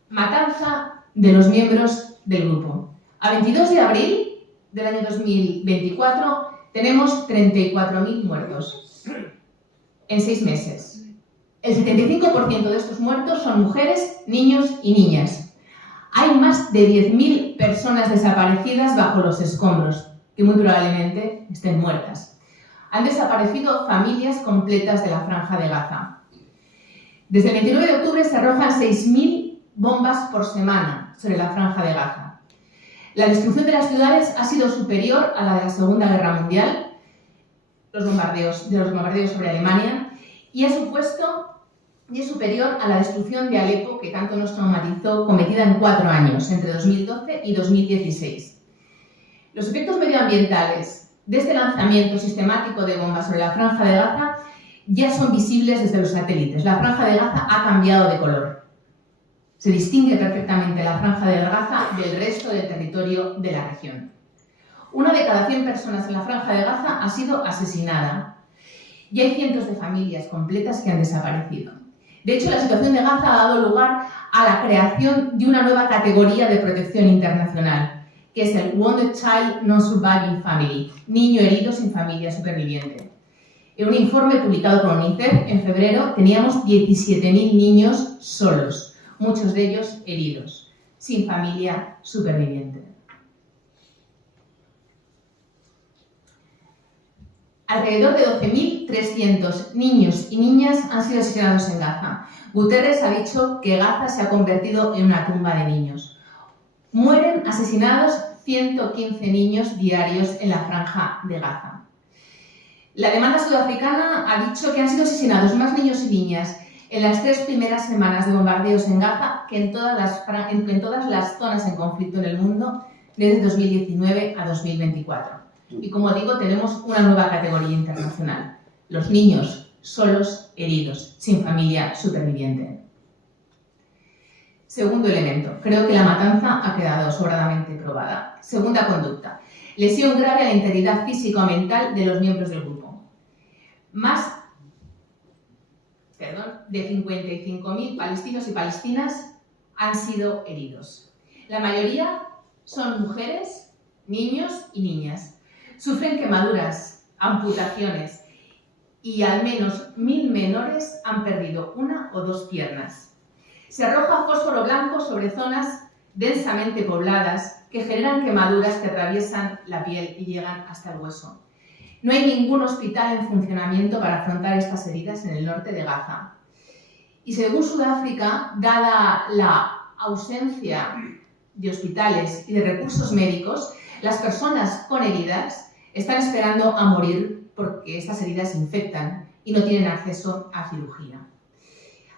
Matanza de los miembros del grupo. A 22 de abril del año 2024 tenemos 34.000 muertos en 6 meses. El 75% de estos muertos son mujeres, niños y niñas. Hay más de 10.000 personas desaparecidas bajo los escombros, que muy probablemente estén muertas. Han desaparecido familias completas de la Franja de Gaza. Desde el 29 de octubre se arrojan 6.000 bombas por semana sobre la Franja de Gaza. La destrucción de las ciudades ha sido superior a la de la Segunda Guerra Mundial, los bombardeos sobre Alemania, y es superior a la destrucción de Alepo, que tanto nos traumatizó, cometida en 4 años, entre 2012 y 2016. Los efectos medioambientales de este lanzamiento sistemático de bombas sobre la Franja de Gaza ya son visibles desde los satélites. La Franja de Gaza ha cambiado de color. Se distingue perfectamente la Franja de Gaza del resto del territorio de la región. 1 de cada 100 personas en la Franja de Gaza ha sido asesinada y hay cientos de familias completas que han desaparecido. De hecho, la situación de Gaza ha dado lugar a la creación de una nueva categoría de protección internacional, que es el Wounded Child Non-Surviving Family, niño herido sin familia superviviente. En un informe publicado por UNICEF en febrero teníamos 17.000 niños solos, muchos de ellos heridos, sin familia superviviente. Alrededor de 12.300 niños y niñas han sido asesinados en Gaza. Guterres ha dicho que Gaza se ha convertido en una tumba de niños. Mueren asesinados 115 niños diarios en la franja de Gaza. La demanda sudafricana ha dicho que han sido asesinados más niños y niñas en las 3 primeras semanas de bombardeos en Gaza que en todas las zonas en conflicto en el mundo desde 2019 a 2024. Y como digo, tenemos una nueva categoría internacional: los niños solos, heridos, sin familia superviviente. Segundo elemento, creo que la matanza ha quedado sobradamente probada. Segunda conducta, lesión grave a la integridad física o mental de los miembros del grupo. Más de 55.000 palestinos y palestinas han sido heridos. La mayoría son mujeres, niños y niñas. Sufren quemaduras, amputaciones y al menos 1.000 menores han perdido 1 o 2 piernas. Se arroja fósforo blanco sobre zonas densamente pobladas que generan quemaduras que atraviesan la piel y llegan hasta el hueso. No hay ningún hospital en funcionamiento para afrontar estas heridas en el norte de Gaza. Y según Sudáfrica, dada la ausencia de hospitales y de recursos médicos, las personas con heridas están esperando a morir porque estas heridas infectan y no tienen acceso a cirugía.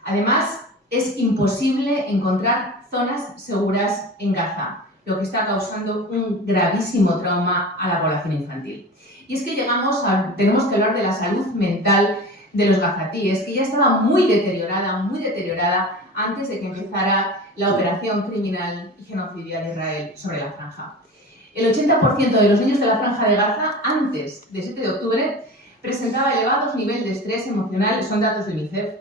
Además, es imposible encontrar zonas seguras en Gaza, lo que está causando un gravísimo trauma a la población infantil. Y es que tenemos que hablar de la salud mental de los gazatíes, que ya estaba muy deteriorada antes de que empezara la operación criminal y genocidia de Israel sobre la franja. El 80% de los niños de la franja de Gaza, antes del 7 de octubre, presentaba elevados niveles de estrés emocional, son datos de UNICEF.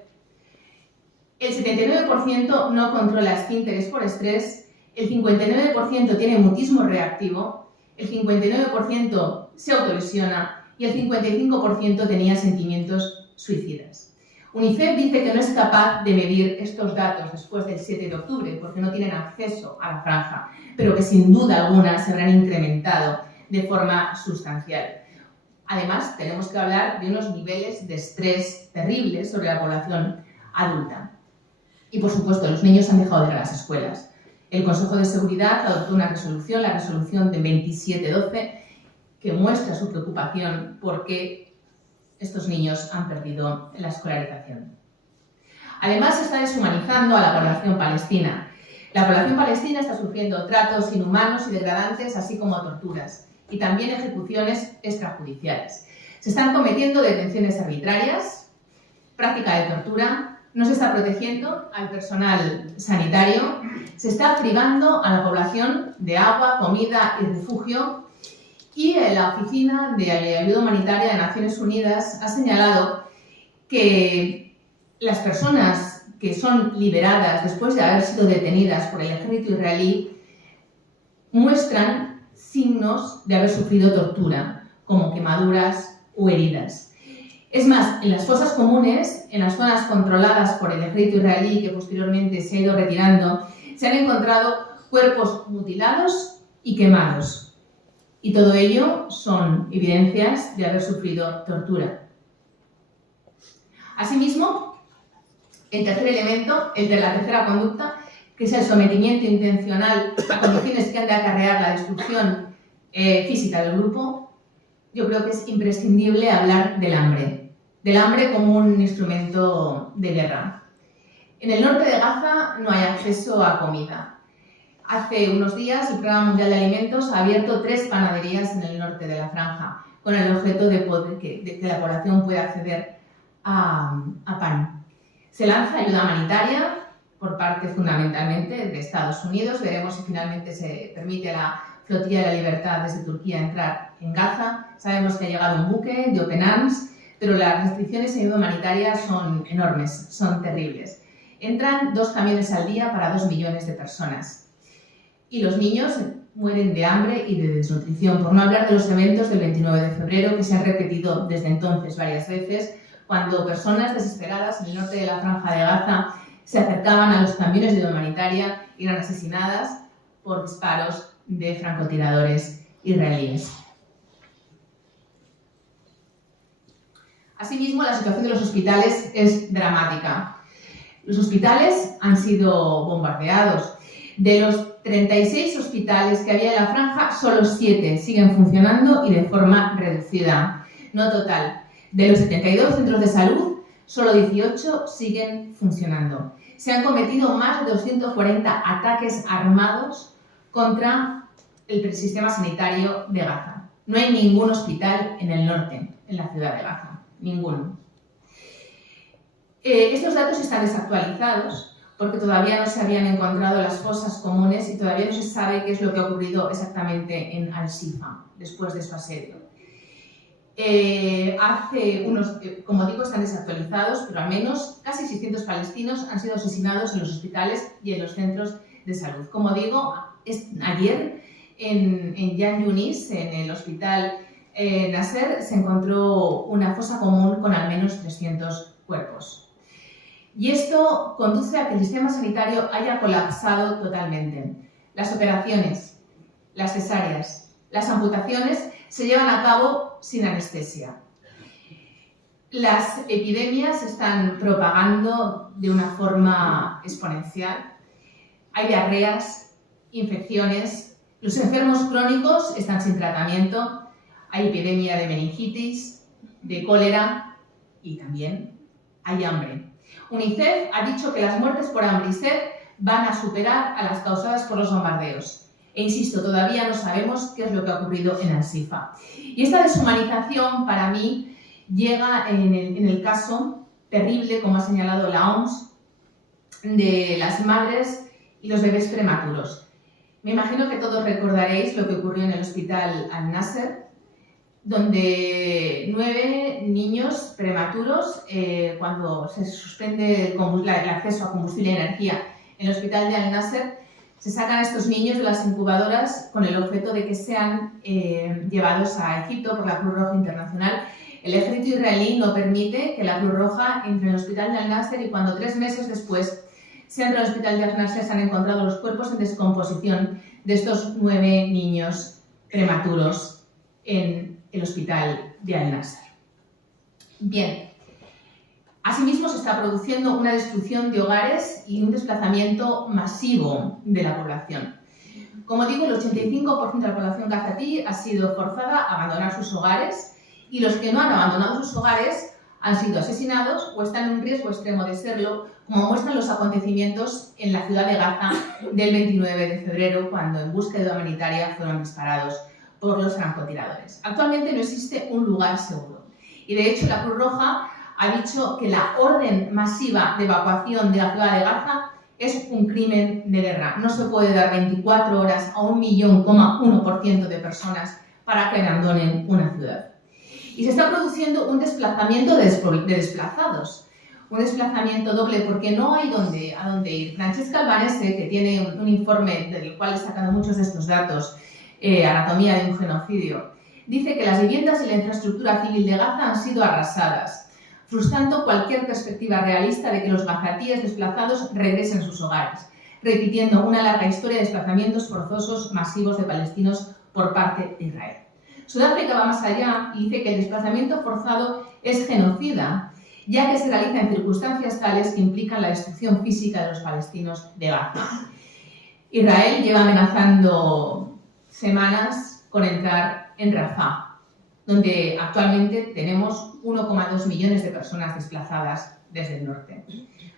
El 79% no controla esfínteres por estrés, el 59% tiene mutismo reactivo, el 59% se autolesiona y el 55% tenía sentimientos suicidas. UNICEF dice que no es capaz de medir estos datos después del 7 de octubre porque no tienen acceso a la franja, pero que sin duda alguna se habrán incrementado de forma sustancial. Además, tenemos que hablar de unos niveles de estrés terribles sobre la población adulta. Y, por supuesto, los niños han dejado de ir a las escuelas. El Consejo de Seguridad adoptó una resolución, la resolución de 2712, que muestra su preocupación porque estos niños han perdido la escolarización. Además, se está deshumanizando a la población palestina. La población palestina está sufriendo tratos inhumanos y degradantes, así como torturas, y también ejecuciones extrajudiciales. Se están cometiendo detenciones arbitrarias, práctica de tortura, no se está protegiendo al personal sanitario, se está privando a la población de agua, comida y refugio, y la Oficina de Ayuda Humanitaria de Naciones Unidas ha señalado que las personas que son liberadas después de haber sido detenidas por el ejército israelí muestran signos de haber sufrido tortura, como quemaduras o heridas. Es más, en las fosas comunes, en las zonas controladas por el ejército israelí, que posteriormente se ha ido retirando, se han encontrado cuerpos mutilados y quemados. Y todo ello son evidencias de haber sufrido tortura. Asimismo, el tercer elemento, el de la tercera conducta, que es el sometimiento intencional a condiciones que han de acarrear la destrucción física del grupo, yo creo que es imprescindible hablar del hambre como un instrumento de guerra. En el norte de Gaza no hay acceso a comida. Hace unos días el Programa Mundial de Alimentos ha abierto 3 panaderías en el norte de la franja, con el objeto de que la población pueda acceder a pan. Se lanza ayuda humanitaria por parte fundamentalmente de Estados Unidos. Veremos si finalmente se permite a la Flotilla de la Libertad desde Turquía entrar en Gaza. Sabemos que ha llegado un buque de Open Arms, pero las restricciones en ayuda humanitaria son enormes, son terribles. Entran 2 camiones al día para 2 millones de personas. Y los niños mueren de hambre y de desnutrición, por no hablar de los eventos del 29 de febrero que se han repetido desde entonces varias veces, cuando personas desesperadas en el norte de la franja de Gaza se acercaban a los camiones de ayuda humanitaria y eran asesinadas por disparos de francotiradores israelíes. Asimismo, la situación de los hospitales es dramática. Los hospitales han sido bombardeados. De los 36 hospitales que había en la franja, solo 7 siguen funcionando y de forma reducida. No total. De los 72 centros de salud, solo 18 siguen funcionando. Se han cometido más de 240 ataques armados contra el sistema sanitario de Gaza. No hay ningún hospital en el norte, en la ciudad de Gaza. Ninguno. Estos datos están desactualizados porque todavía no se habían encontrado las fosas comunes y todavía no se sabe qué es lo que ha ocurrido exactamente en Al-Shifa después de su asedio. Como digo, están desactualizados, pero al menos casi 600 palestinos han sido asesinados en los hospitales y en los centros de salud. Como digo, ayer en Khan Yunis, en el hospital Nasser, se encontró una fosa común con al menos 300 cuerpos. Y esto conduce a que el sistema sanitario haya colapsado totalmente. Las operaciones, las cesáreas, las amputaciones se llevan a cabo sin anestesia. Las epidemias se están propagando de una forma exponencial. Hay diarreas, infecciones, los enfermos crónicos están sin tratamiento, hay epidemia de meningitis, de cólera y también hay hambre. UNICEF ha dicho que las muertes por hambre y sed van a superar a las causadas por los bombardeos. E insisto, todavía no sabemos qué es lo que ha ocurrido en Al-Shifa. Y esta deshumanización, para mí, llega en el caso terrible, como ha señalado la OMS, de las madres y los bebés prematuros. Me imagino que todos recordaréis lo que ocurrió en el hospital Al-Nasser, donde 9 niños prematuros, cuando se suspende el acceso a combustible y energía en el hospital de Al-Nasser, se sacan a estos niños de las incubadoras con el objeto de que sean llevados a Egipto por la Cruz Roja Internacional. El ejército israelí no permite que la Cruz Roja entre en el hospital de Al-Nasser y cuando 3 meses después se entra al hospital de Al-Nasser se han encontrado los cuerpos en descomposición de estos 9 niños prematuros en el hospital de Al-Nasser. Bien, asimismo se está produciendo una destrucción de hogares y un desplazamiento masivo de la población. Como digo, el 85% de la población gazatí ha sido forzada a abandonar sus hogares y los que no han abandonado sus hogares han sido asesinados o están en un riesgo extremo de serlo, como muestran los acontecimientos en la ciudad de Gaza del 29 de febrero, cuando en búsqueda humanitaria fueron disparados por los francotiradores. Actualmente no existe un lugar seguro y de hecho la Cruz Roja ha dicho que la orden masiva de evacuación de la ciudad de Gaza es un crimen de guerra. No se puede dar 24 horas a 1,1 millón de personas para que abandonen una ciudad. Y se está produciendo un desplazamiento de desplazados, un desplazamiento doble porque no hay a dónde ir. Francesca Albanese, que tiene un informe del cual he sacado muchos de estos datos, Anatomía de un genocidio, dice que las viviendas y la infraestructura civil de Gaza han sido arrasadas, frustrando cualquier perspectiva realista de que los gazatíes desplazados regresen a sus hogares, repitiendo una larga historia de desplazamientos forzosos masivos de palestinos por parte de Israel. Sudáfrica va más allá y dice que el desplazamiento forzado es genocida, ya que se realiza en circunstancias tales que implican la destrucción física de los palestinos de Gaza. Israel lleva amenazando semanas con entrar en Rafah, donde actualmente tenemos 1,2 millones de personas desplazadas desde el norte.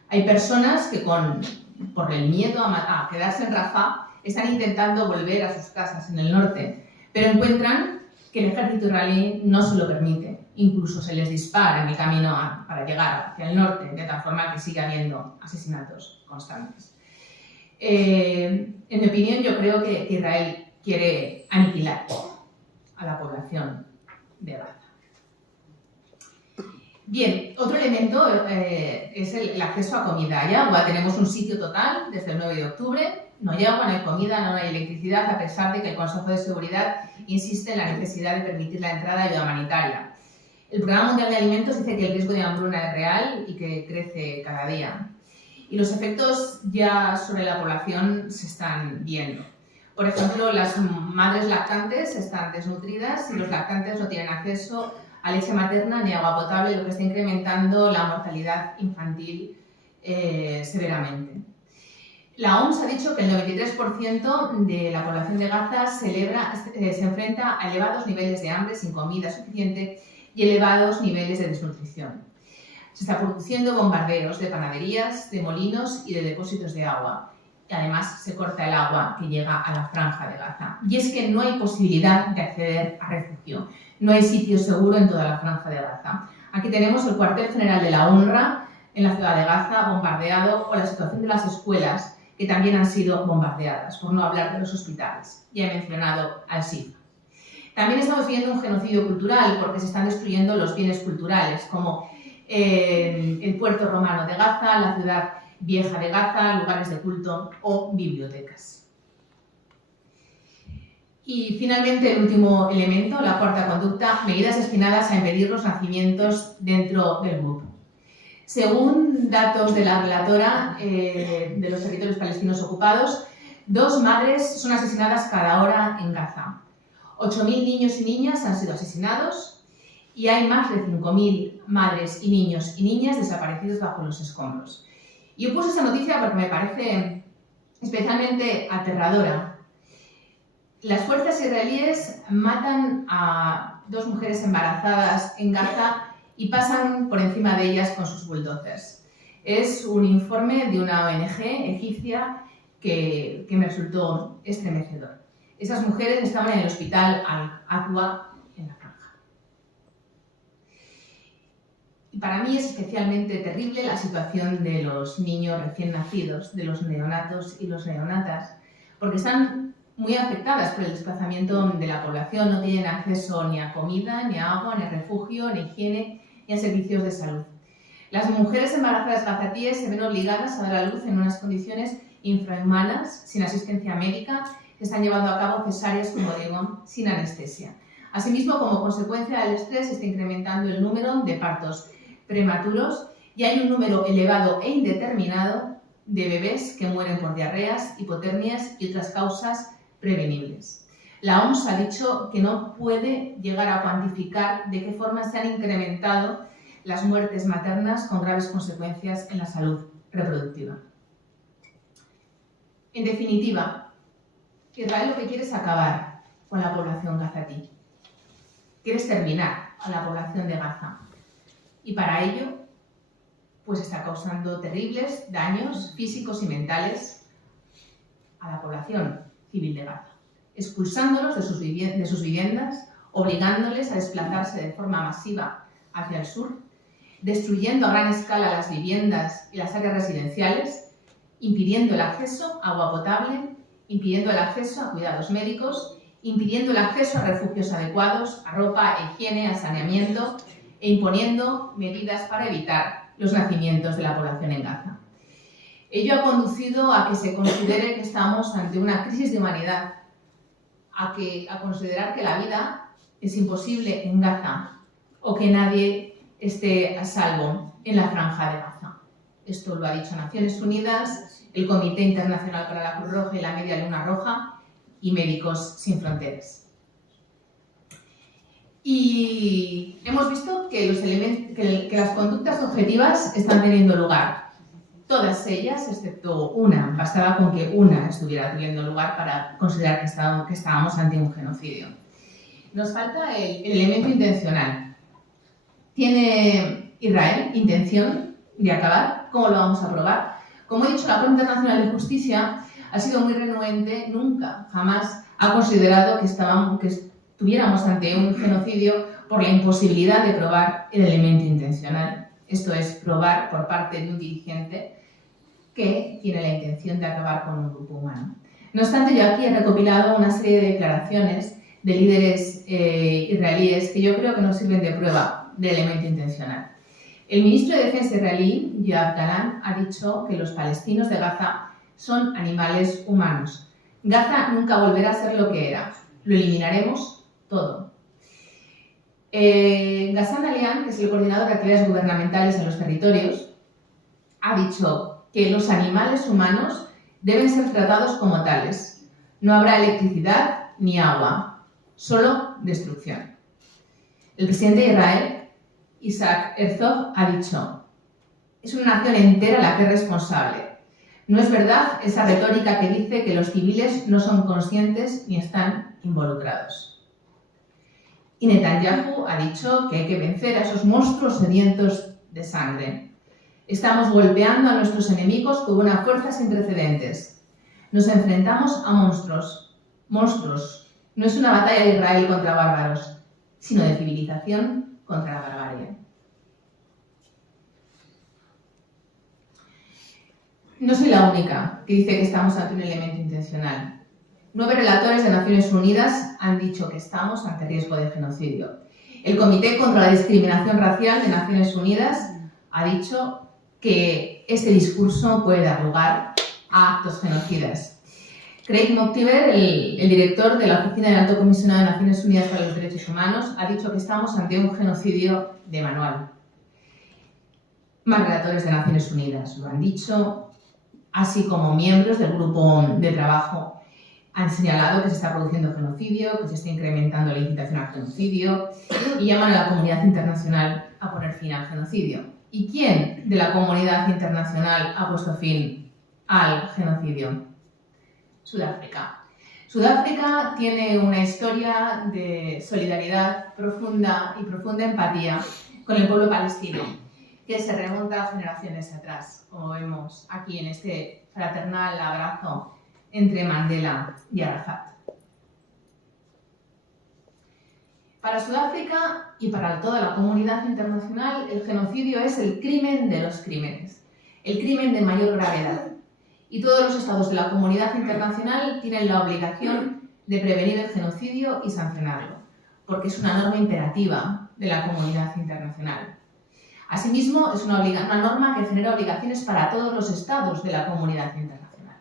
Hay personas que por el miedo a quedarse en Rafah están intentando volver a sus casas en el norte, pero encuentran que el ejército israelí no se lo permite. Incluso se les dispara en el camino para llegar hacia el norte, de tal forma que sigue habiendo asesinatos constantes. En mi opinión, yo creo que Israel quiere aniquilar a la población de Gaza. Bien, otro elemento es el acceso a comida. Hay agua, tenemos un sitio total desde el 9 de octubre. No hay agua, no hay comida, no hay electricidad, a pesar de que el Consejo de Seguridad insiste en la necesidad de permitir la entrada de ayuda humanitaria. El Programa Mundial de Alimentos dice que el riesgo de hambruna es real y que crece cada día. Y los efectos ya sobre la población se están viendo. Por ejemplo, las madres lactantes están desnutridas y los lactantes no tienen acceso a leche materna ni agua potable, lo que está incrementando la mortalidad infantil severamente. La OMS ha dicho que el 93% de la población de Gaza se enfrenta a elevados niveles de hambre sin comida suficiente y elevados niveles de desnutrición. Se está produciendo bombardeos de panaderías, de molinos y de depósitos de agua. Y además se corta el agua que llega a la franja de Gaza. Y es que no hay posibilidad de acceder a refugio. No hay sitio seguro en toda la franja de Gaza. Aquí tenemos el cuartel general de la UNRWA en la ciudad de Gaza bombardeado, o la situación de las escuelas que también han sido bombardeadas, por no hablar de los hospitales. Ya he mencionado al SIF. También estamos viendo un genocidio cultural porque se están destruyendo los bienes culturales, como el puerto romano de Gaza, la ciudad vieja de Gaza, lugares de culto o bibliotecas. Y finalmente el último elemento, la cuarta conducta, medidas destinadas a impedir los nacimientos dentro del grupo. Según datos de la relatora de los territorios palestinos ocupados, 2 madres son asesinadas cada hora en Gaza. 8.000 niños y niñas han sido asesinados y hay más de 5.000 madres y niños y niñas desaparecidos bajo los escombros. Y yo puse esa noticia porque me parece especialmente aterradora. Las fuerzas israelíes matan a 2 mujeres embarazadas en Gaza y pasan por encima de ellas con sus bulldozers. Es un informe de una ONG egipcia que me resultó estremecedor. Esas mujeres estaban en el hospital Al-Aqwa en la franja. Y para mí es especialmente terrible la situación de los niños recién nacidos, de los neonatos y los neonatas, porque están muy afectadas por el desplazamiento de la población, no tienen acceso ni a comida, ni a agua, ni a refugio, ni a higiene, ni a servicios de salud. Las mujeres embarazadas gazatíes se ven obligadas a dar a luz en unas condiciones infrahumanas, sin asistencia médica, que están llevando a cabo cesáreas, como digo, sin anestesia. Asimismo, como consecuencia del estrés, se está incrementando el número de partos prematuros y hay un número elevado e indeterminado de bebés que mueren por diarreas, hipotermias y otras causas prevenibles. La OMS ha dicho que no puede llegar a cuantificar de qué forma se han incrementado las muertes maternas con graves consecuencias en la salud reproductiva. En definitiva, Israel lo que quiere es acabar con la población gazatí. Quiere exterminar a la población de Gaza. Y para ello, pues está causando terribles daños físicos y mentales a la población civil de Gaza, expulsándolos de sus viviendas, obligándoles a desplazarse de forma masiva hacia el sur, destruyendo a gran escala las viviendas y las áreas residenciales, impidiendo el acceso a agua potable, impidiendo el acceso a cuidados médicos, impidiendo el acceso a refugios adecuados, a ropa, a higiene, a saneamiento e imponiendo medidas para evitar los nacimientos de la población en Gaza. Ello ha conducido a que se considere que estamos ante una crisis de humanidad, a considerar que la vida es imposible en Gaza o que nadie esté a salvo en la franja de Gaza. Esto lo ha dicho Naciones Unidas, el Comité Internacional para la Cruz Roja y la Media Luna Roja y Médicos Sin Fronteras. Y hemos visto que las conductas objetivas están teniendo lugar. Todas ellas, excepto una, bastaba con que una estuviera teniendo lugar para considerar que estábamos ante un genocidio. Nos falta el elemento intencional. ¿Tiene Israel intención de acabar? ¿Cómo lo vamos a probar? Como he dicho, la Corte Internacional de Justicia ha sido muy renuente, nunca, jamás ha considerado que estuviéramos ante un genocidio por la imposibilidad de probar el elemento intencional. Esto es, probar por parte de un dirigente que tiene la intención de acabar con un grupo humano. No obstante, yo aquí he recopilado una serie de declaraciones de líderes israelíes que yo creo que nos sirven de prueba del elemento intencional. El ministro de Defensa israelí, Yoav Gallant, ha dicho que los palestinos de Gaza son animales humanos. Gaza nunca volverá a ser lo que era. Lo eliminaremos todo. Ghassan Alian, que es el coordinador de actividades gubernamentales en los territorios, ha dicho que los animales humanos deben ser tratados como tales. No habrá electricidad ni agua, solo destrucción. El presidente de Israel, Isaac Herzog, ha dicho: es una nación entera la que es responsable. No es verdad esa retórica que dice que los civiles no son conscientes ni están involucrados. Y Netanyahu ha dicho que hay que vencer a esos monstruos sedientos de sangre. Estamos golpeando a nuestros enemigos con una fuerza sin precedentes. Nos enfrentamos a monstruos. Monstruos. No es una batalla de Israel contra bárbaros, sino de civilización contra la barbarie. No soy la única que dice que estamos ante un elemento intencional. 9 relatores de Naciones Unidas han dicho que estamos ante riesgo de genocidio. El Comité contra la Discriminación Racial de Naciones Unidas ha dicho que este discurso puede dar lugar a actos genocidas. Craig McTiver, el director de la Oficina del Alto Comisionado de Naciones Unidas para los Derechos Humanos, ha dicho que estamos ante un genocidio de manual. Más relatores de Naciones Unidas lo han dicho, así como miembros del grupo de trabajo han señalado que se está produciendo genocidio, que se está incrementando la incitación al genocidio y llaman a la comunidad internacional a poner fin al genocidio. ¿Y quién de la comunidad internacional ha puesto fin al genocidio? Sudáfrica. Sudáfrica tiene una historia de solidaridad profunda y profunda empatía con el pueblo palestino, que se remonta a generaciones atrás, como vemos aquí en este fraternal abrazo entre Mandela y Arafat. Para Sudáfrica y para toda la comunidad internacional, el genocidio es el crimen de los crímenes, el crimen de mayor gravedad. Y todos los estados de la comunidad internacional tienen la obligación de prevenir el genocidio y sancionarlo, porque es una norma imperativa de la comunidad internacional. Asimismo, es una norma que genera obligaciones para todos los estados de la comunidad internacional.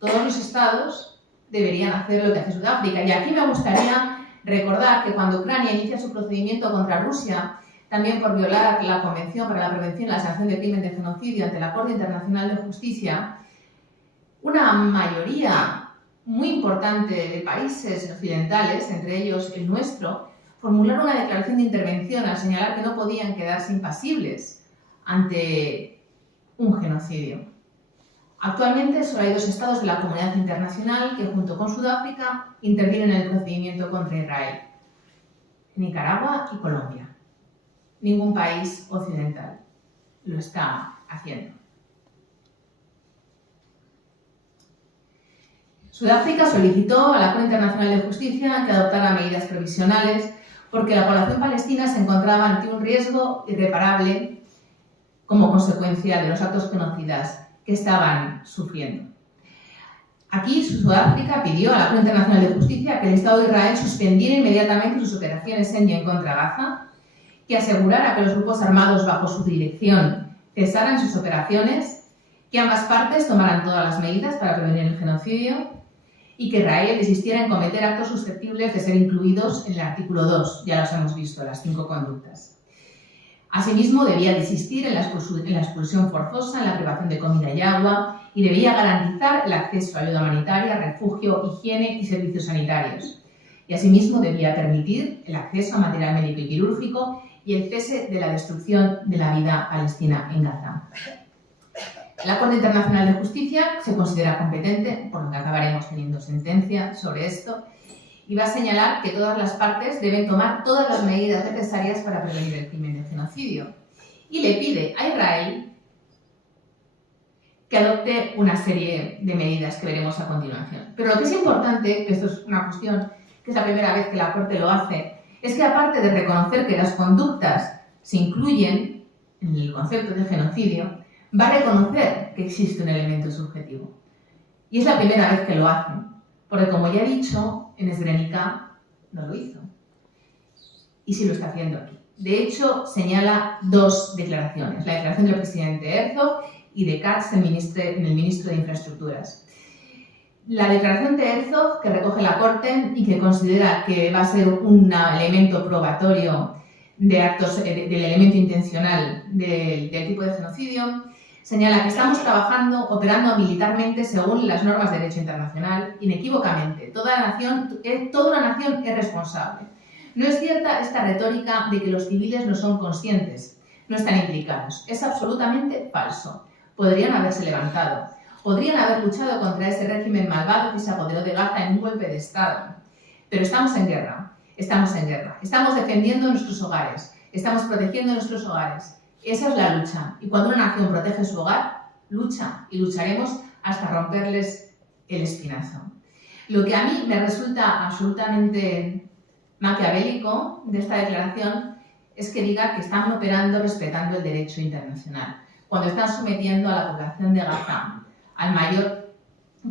Todos los estados deberían hacer lo que hace Sudáfrica. Y aquí me gustaría recordar que cuando Ucrania inicia su procedimiento contra Rusia, también por violar la Convención para la Prevención y la Sanción del Crimen de Genocidio ante la Corte Internacional de Justicia, una mayoría muy importante de países occidentales, entre ellos el nuestro, formularon una declaración de intervención al señalar que no podían quedarse impasibles ante un genocidio. Actualmente solo hay 2 estados de la comunidad internacional que, junto con Sudáfrica, intervienen en el procedimiento contra Israel: Nicaragua y Colombia. Ningún país occidental lo está haciendo. Sudáfrica solicitó a la Corte Internacional de Justicia que adoptara medidas provisionales porque la población palestina se encontraba ante un riesgo irreparable como consecuencia de los actos genocidas que estaban sufriendo. Aquí Sudáfrica pidió a la Corte Internacional de Justicia que el Estado de Israel suspendiera inmediatamente sus operaciones en y en contra Gaza, que asegurara que los grupos armados bajo su dirección cesaran sus operaciones, que ambas partes tomaran todas las medidas para prevenir el genocidio y que Israel desistiera en cometer actos susceptibles de ser incluidos en el artículo 2, ya los hemos visto, las 5 conductas. Asimismo, debía desistir en la expulsión forzosa, en la privación de comida y agua, y debía garantizar el acceso a ayuda humanitaria, refugio, higiene y servicios sanitarios. Y asimismo debía permitir el acceso a material médico y quirúrgico y el cese de la destrucción de la vida palestina en Gaza. La Corte Internacional de Justicia se considera competente, por lo que acabaremos teniendo sentencia sobre esto, y va a señalar que todas las partes deben tomar todas las medidas necesarias para prevenir el crimen de genocidio. Y le pide a Israel que adopte una serie de medidas que veremos a continuación. Pero lo que es importante, que esto es una cuestión que es la primera vez que la Corte lo hace, es que aparte de reconocer que las conductas se incluyen en el concepto de genocidio, va a reconocer que existe un elemento subjetivo. Y es la primera vez que lo hace, porque como ya he dicho, en Srebrenica no lo hizo. Y sí lo está haciendo aquí. De hecho, señala 2 declaraciones. La declaración del presidente Herzog y de Katz, el ministro de Infraestructuras. La declaración de Herzog, que recoge la Corte y que considera que va a ser un elemento probatorio de actos, del elemento intencional del tipo de genocidio, señala que estamos operando militarmente según las normas de derecho internacional, inequívocamente. Toda una nación es responsable. No es cierta esta retórica de que los civiles no son conscientes, no están implicados. Es absolutamente falso. Podrían haberse levantado. podrían haber luchado contra ese régimen malvado que se apoderó de Gaza en un golpe de Estado. Pero estamos en guerra, estamos en guerra. Estamos defendiendo nuestros hogares, estamos protegiendo nuestros hogares. Esa es la lucha. Y cuando una nación protege su hogar, lucha y lucharemos hasta romperles el espinazo. Lo que a mí me resulta absolutamente maquiavélico de esta declaración es que diga que están operando respetando el derecho internacional, cuando están sometiendo a la población de Gaza al mayor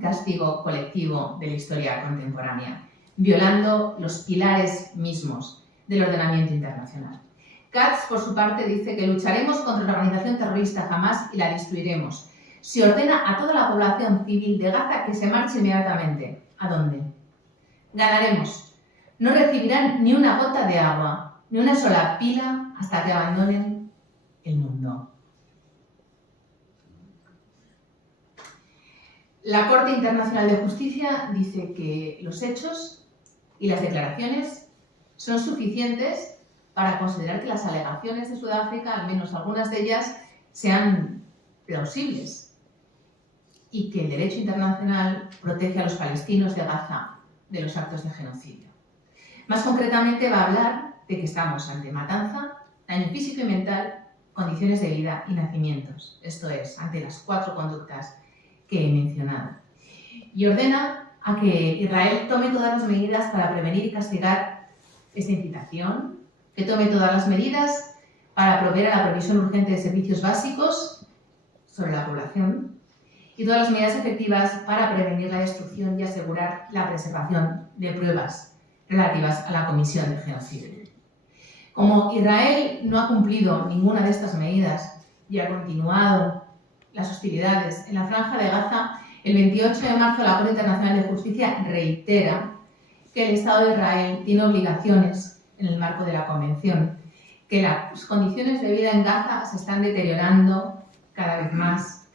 castigo colectivo de la historia contemporánea, violando los pilares mismos del ordenamiento internacional. Katz, por su parte, dice que lucharemos contra la organización terrorista Hamas y la destruiremos. Se ordena a toda la población civil de Gaza que se marche inmediatamente. ¿A dónde? Ganaremos. No recibirán ni una gota de agua, ni una sola pila hasta que abandonen el mundo. La Corte Internacional de Justicia dice que los hechos y las declaraciones son suficientes para considerar que las alegaciones de Sudáfrica, al menos algunas de ellas, sean plausibles y que el derecho internacional protege a los palestinos de Gaza de los actos de genocidio. Más concretamente va a hablar de que estamos ante matanza, daño físico y mental, condiciones de vida y nacimientos, esto es, ante las 4 conductas que he mencionado. Y ordena a que Israel tome todas las medidas para prevenir y castigar esta incitación, que tome todas las medidas para proveer a la provisión urgente de servicios básicos sobre la población y todas las medidas efectivas para prevenir la destrucción y asegurar la preservación de pruebas relativas a la comisión del genocidio. Como Israel no ha cumplido ninguna de estas medidas y ha continuado las hostilidades en la Franja de Gaza, el 28 de marzo la Corte Internacional de Justicia reitera que el Estado de Israel tiene obligaciones en el marco de la Convención, que las condiciones de vida en Gaza se están deteriorando cada vez más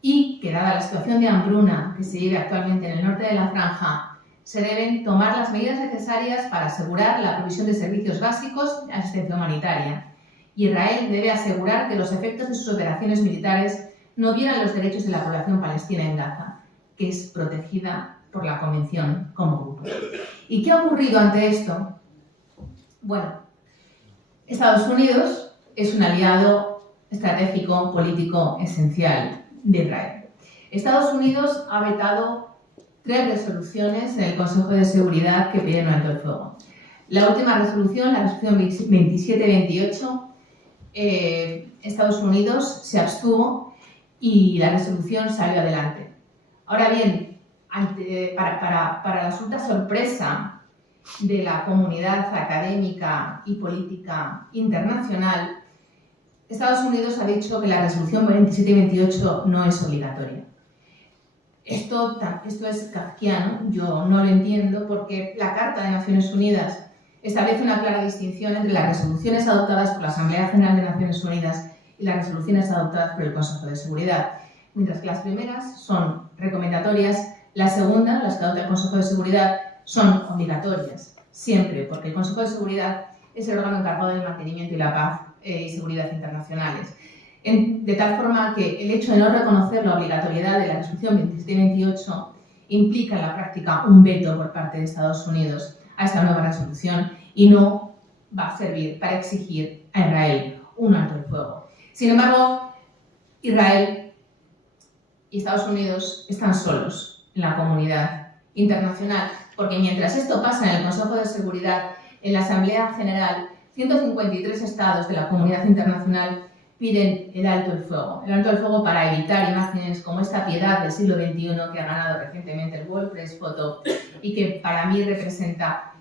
y que, dada la situación de hambruna que se vive actualmente en el norte de la Franja, se deben tomar las medidas necesarias para asegurar la provisión de servicios básicos y asistencia humanitaria. Israel debe asegurar que los efectos de sus operaciones militares no violan los derechos de la población palestina en Gaza, que es protegida por la Convención como grupo. ¿Y qué ha ocurrido ante esto? Bueno, Estados Unidos es un aliado estratégico político esencial de Israel. Estados Unidos ha vetado 3 resoluciones en el Consejo de Seguridad que piden un alto el fuego. La última resolución, la resolución 2728, Estados Unidos se abstuvo y la resolución salió adelante. Ahora bien, para la absoluta sorpresa de la comunidad académica y política internacional, Estados Unidos ha dicho que la resolución 2728 no es obligatoria. Esto es kafkiano, yo no lo entiendo porque la Carta de Naciones Unidas establece una clara distinción entre las resoluciones adoptadas por la Asamblea General de Naciones Unidas y las resoluciones adoptadas por el Consejo de Seguridad. Mientras que las primeras son recomendatorias, las segundas, las que adopta el Consejo de Seguridad, son obligatorias, siempre, porque el Consejo de Seguridad es el órgano encargado del mantenimiento y la paz y seguridad internacionales. De tal forma que el hecho de no reconocer la obligatoriedad de la resolución 2728 implica en la práctica un veto por parte de Estados Unidos a esta nueva resolución y no va a servir para exigir a Israel un alto el fuego. Sin embargo, Israel y Estados Unidos están solos en la comunidad internacional, porque mientras esto pasa en el Consejo de Seguridad, en la Asamblea General, 153 estados de la comunidad internacional piden el alto el fuego para evitar imágenes como esta piedad del siglo XXI que ha ganado recientemente el World Press Photo y que para mí representa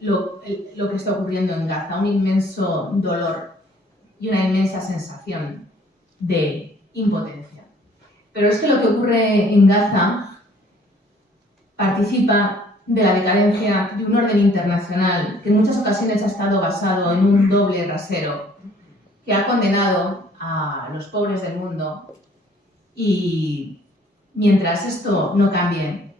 lo que está ocurriendo en Gaza, un inmenso dolor y una inmensa sensación de impotencia. Pero es que lo que ocurre en Gaza participa de la decadencia de un orden internacional que en muchas ocasiones ha estado basado en un doble rasero que ha condenado a los pobres del mundo y mientras esto no cambie,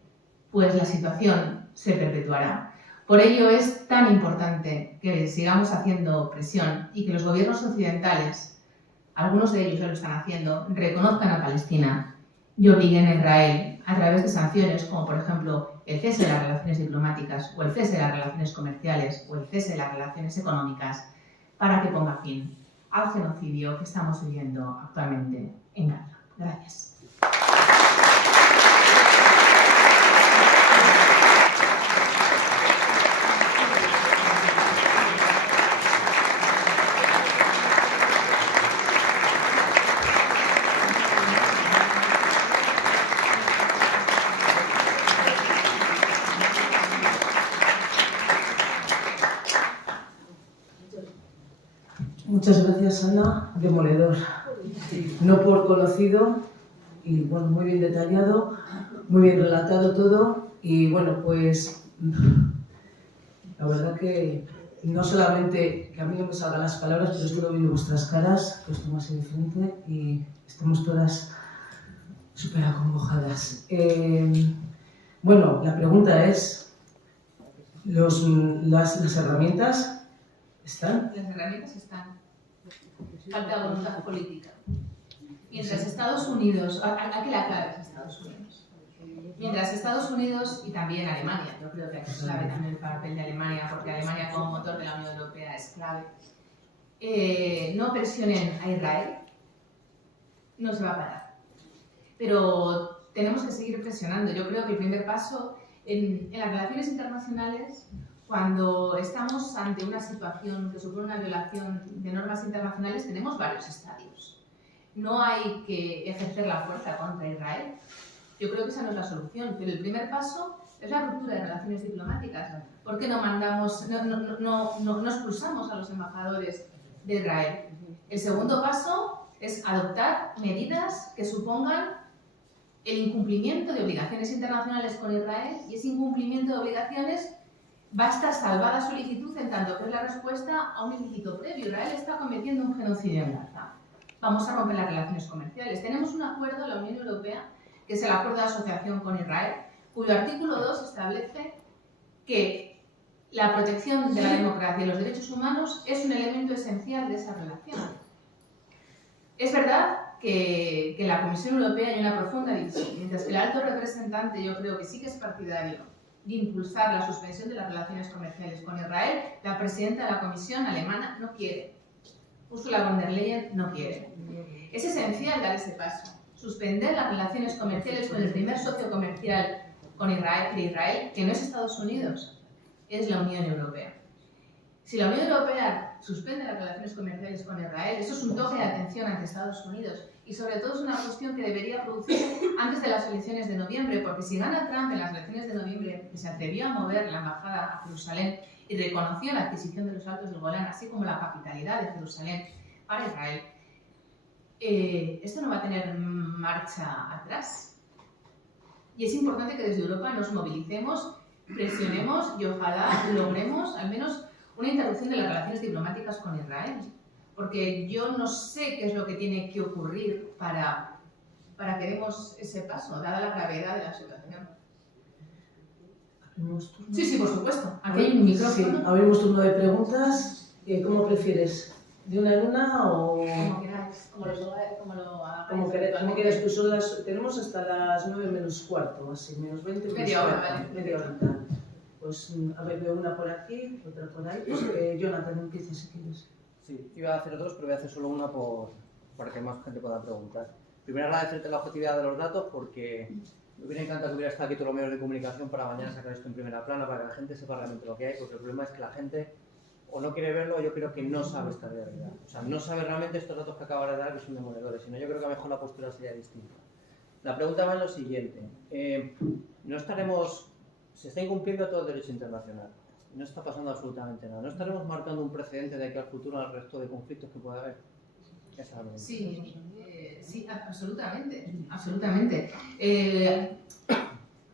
pues la situación se perpetuará. Por ello es tan importante que sigamos haciendo presión y que los gobiernos occidentales, algunos de ellos ya lo están haciendo, reconozcan a Palestina y obliguen a Israel, a través de sanciones como por ejemplo el cese de las relaciones diplomáticas o el cese de las relaciones comerciales o el cese de las relaciones económicas, para que ponga fin al genocidio que estamos viviendo actualmente en Gaza. Gracias. Muchas gracias, Ana. Demoledor. No por conocido y bueno, muy bien detallado, muy bien relatado todo y bueno, pues la verdad que no solamente que a mí no me salgan las palabras, pero estoy viendo vuestras caras, que os tomo así de frente y estamos todas súper acongojadas. Bueno, la pregunta es, ¿las herramientas están? Las herramientas están. Falta voluntad política. Mientras Estados Unidos, aquí la clave es Estados Unidos. Mientras Estados Unidos y también Alemania, yo creo que aquí es clave también el papel de Alemania, porque Alemania como motor de la Unión Europea es clave, no presionen a Israel, no se va a parar. Pero tenemos que seguir presionando. Yo creo que el primer paso en las relaciones internacionales, cuando estamos ante una situación que supone una violación de normas internacionales, tenemos varios estadios. No hay que ejercer la fuerza contra Israel. Yo creo que esa no es la solución, pero el primer paso es la ruptura de relaciones diplomáticas. ¿Por qué no expulsamos a los embajadores de Israel? El segundo paso es adoptar medidas que supongan el incumplimiento de obligaciones internacionales con Israel, y ese incumplimiento de obligaciones va a estar salvada solicitud en tanto que es la respuesta a un ilícito previo. Israel está cometiendo un genocidio en Gaza. Vamos a romper las relaciones comerciales. Tenemos un acuerdo en la Unión Europea, que es el Acuerdo de Asociación con Israel, cuyo artículo 2 establece que la protección de la democracia y los derechos humanos es un elemento esencial de esa relación. Es verdad que en la Comisión Europea hay una profunda división, mientras que el alto representante yo creo que sí que es partidario de impulsar la suspensión de las relaciones comerciales con Israel, la presidenta de la Comisión alemana no quiere. Ursula von der Leyen no quiere. Es esencial dar ese paso, suspender las relaciones comerciales con el primer socio comercial de Israel, que no es Estados Unidos, es la Unión Europea. Si la Unión Europea suspende las relaciones comerciales con Israel, eso es un toque de atención ante Estados Unidos, y sobre todo es una cuestión que debería producirse antes de las elecciones de noviembre, porque si gana Trump en las elecciones de noviembre, que se atrevió a mover la embajada a Jerusalén y reconoció la adquisición de los Altos del Golán, así como la capitalidad de Jerusalén para Israel, esto no va a tener marcha atrás. Y es importante que desde Europa nos movilicemos, presionemos y ojalá logremos al menos una interrupción de las relaciones diplomáticas con Israel. Porque yo no sé qué es lo que tiene que ocurrir para que demos ese paso, dada la gravedad de la situación. ¿Abrimos turno? Sí, por supuesto. Aquí hay un micrófono. Sí, abrimos turno de preguntas. ¿Cómo prefieres? ¿De una en una o...? Como queráis, como lo hagáis. Como quieras tú. Tenemos hasta las 9 menos cuarto, así, menos 20. Media hora, vale. Media hora. Pues a ver, veo una por aquí, otra por ahí. Pues, Jonathan, empieza si quieres. Sí, iba a hacer dos, pero voy a hacer solo una para que más gente pueda preguntar. Primero, agradecerte la objetividad de los datos, porque me hubiera encantado que hubiera estado aquí todos los medios de comunicación para mañana sacar esto en primera plana, para que la gente sepa realmente lo que hay, porque el problema es que la gente o no quiere verlo, o yo creo que no sabe esta realidad. O sea, no sabe realmente estos datos que acabo de dar, que son demoledores, sino yo creo que a lo mejor la postura sería distinta. La pregunta va en lo siguiente. Se está incumpliendo todo el derecho internacional. No está pasando absolutamente nada. ¿No estaremos marcando un precedente de aquí al futuro al resto de conflictos que pueda haber? Sí, absolutamente.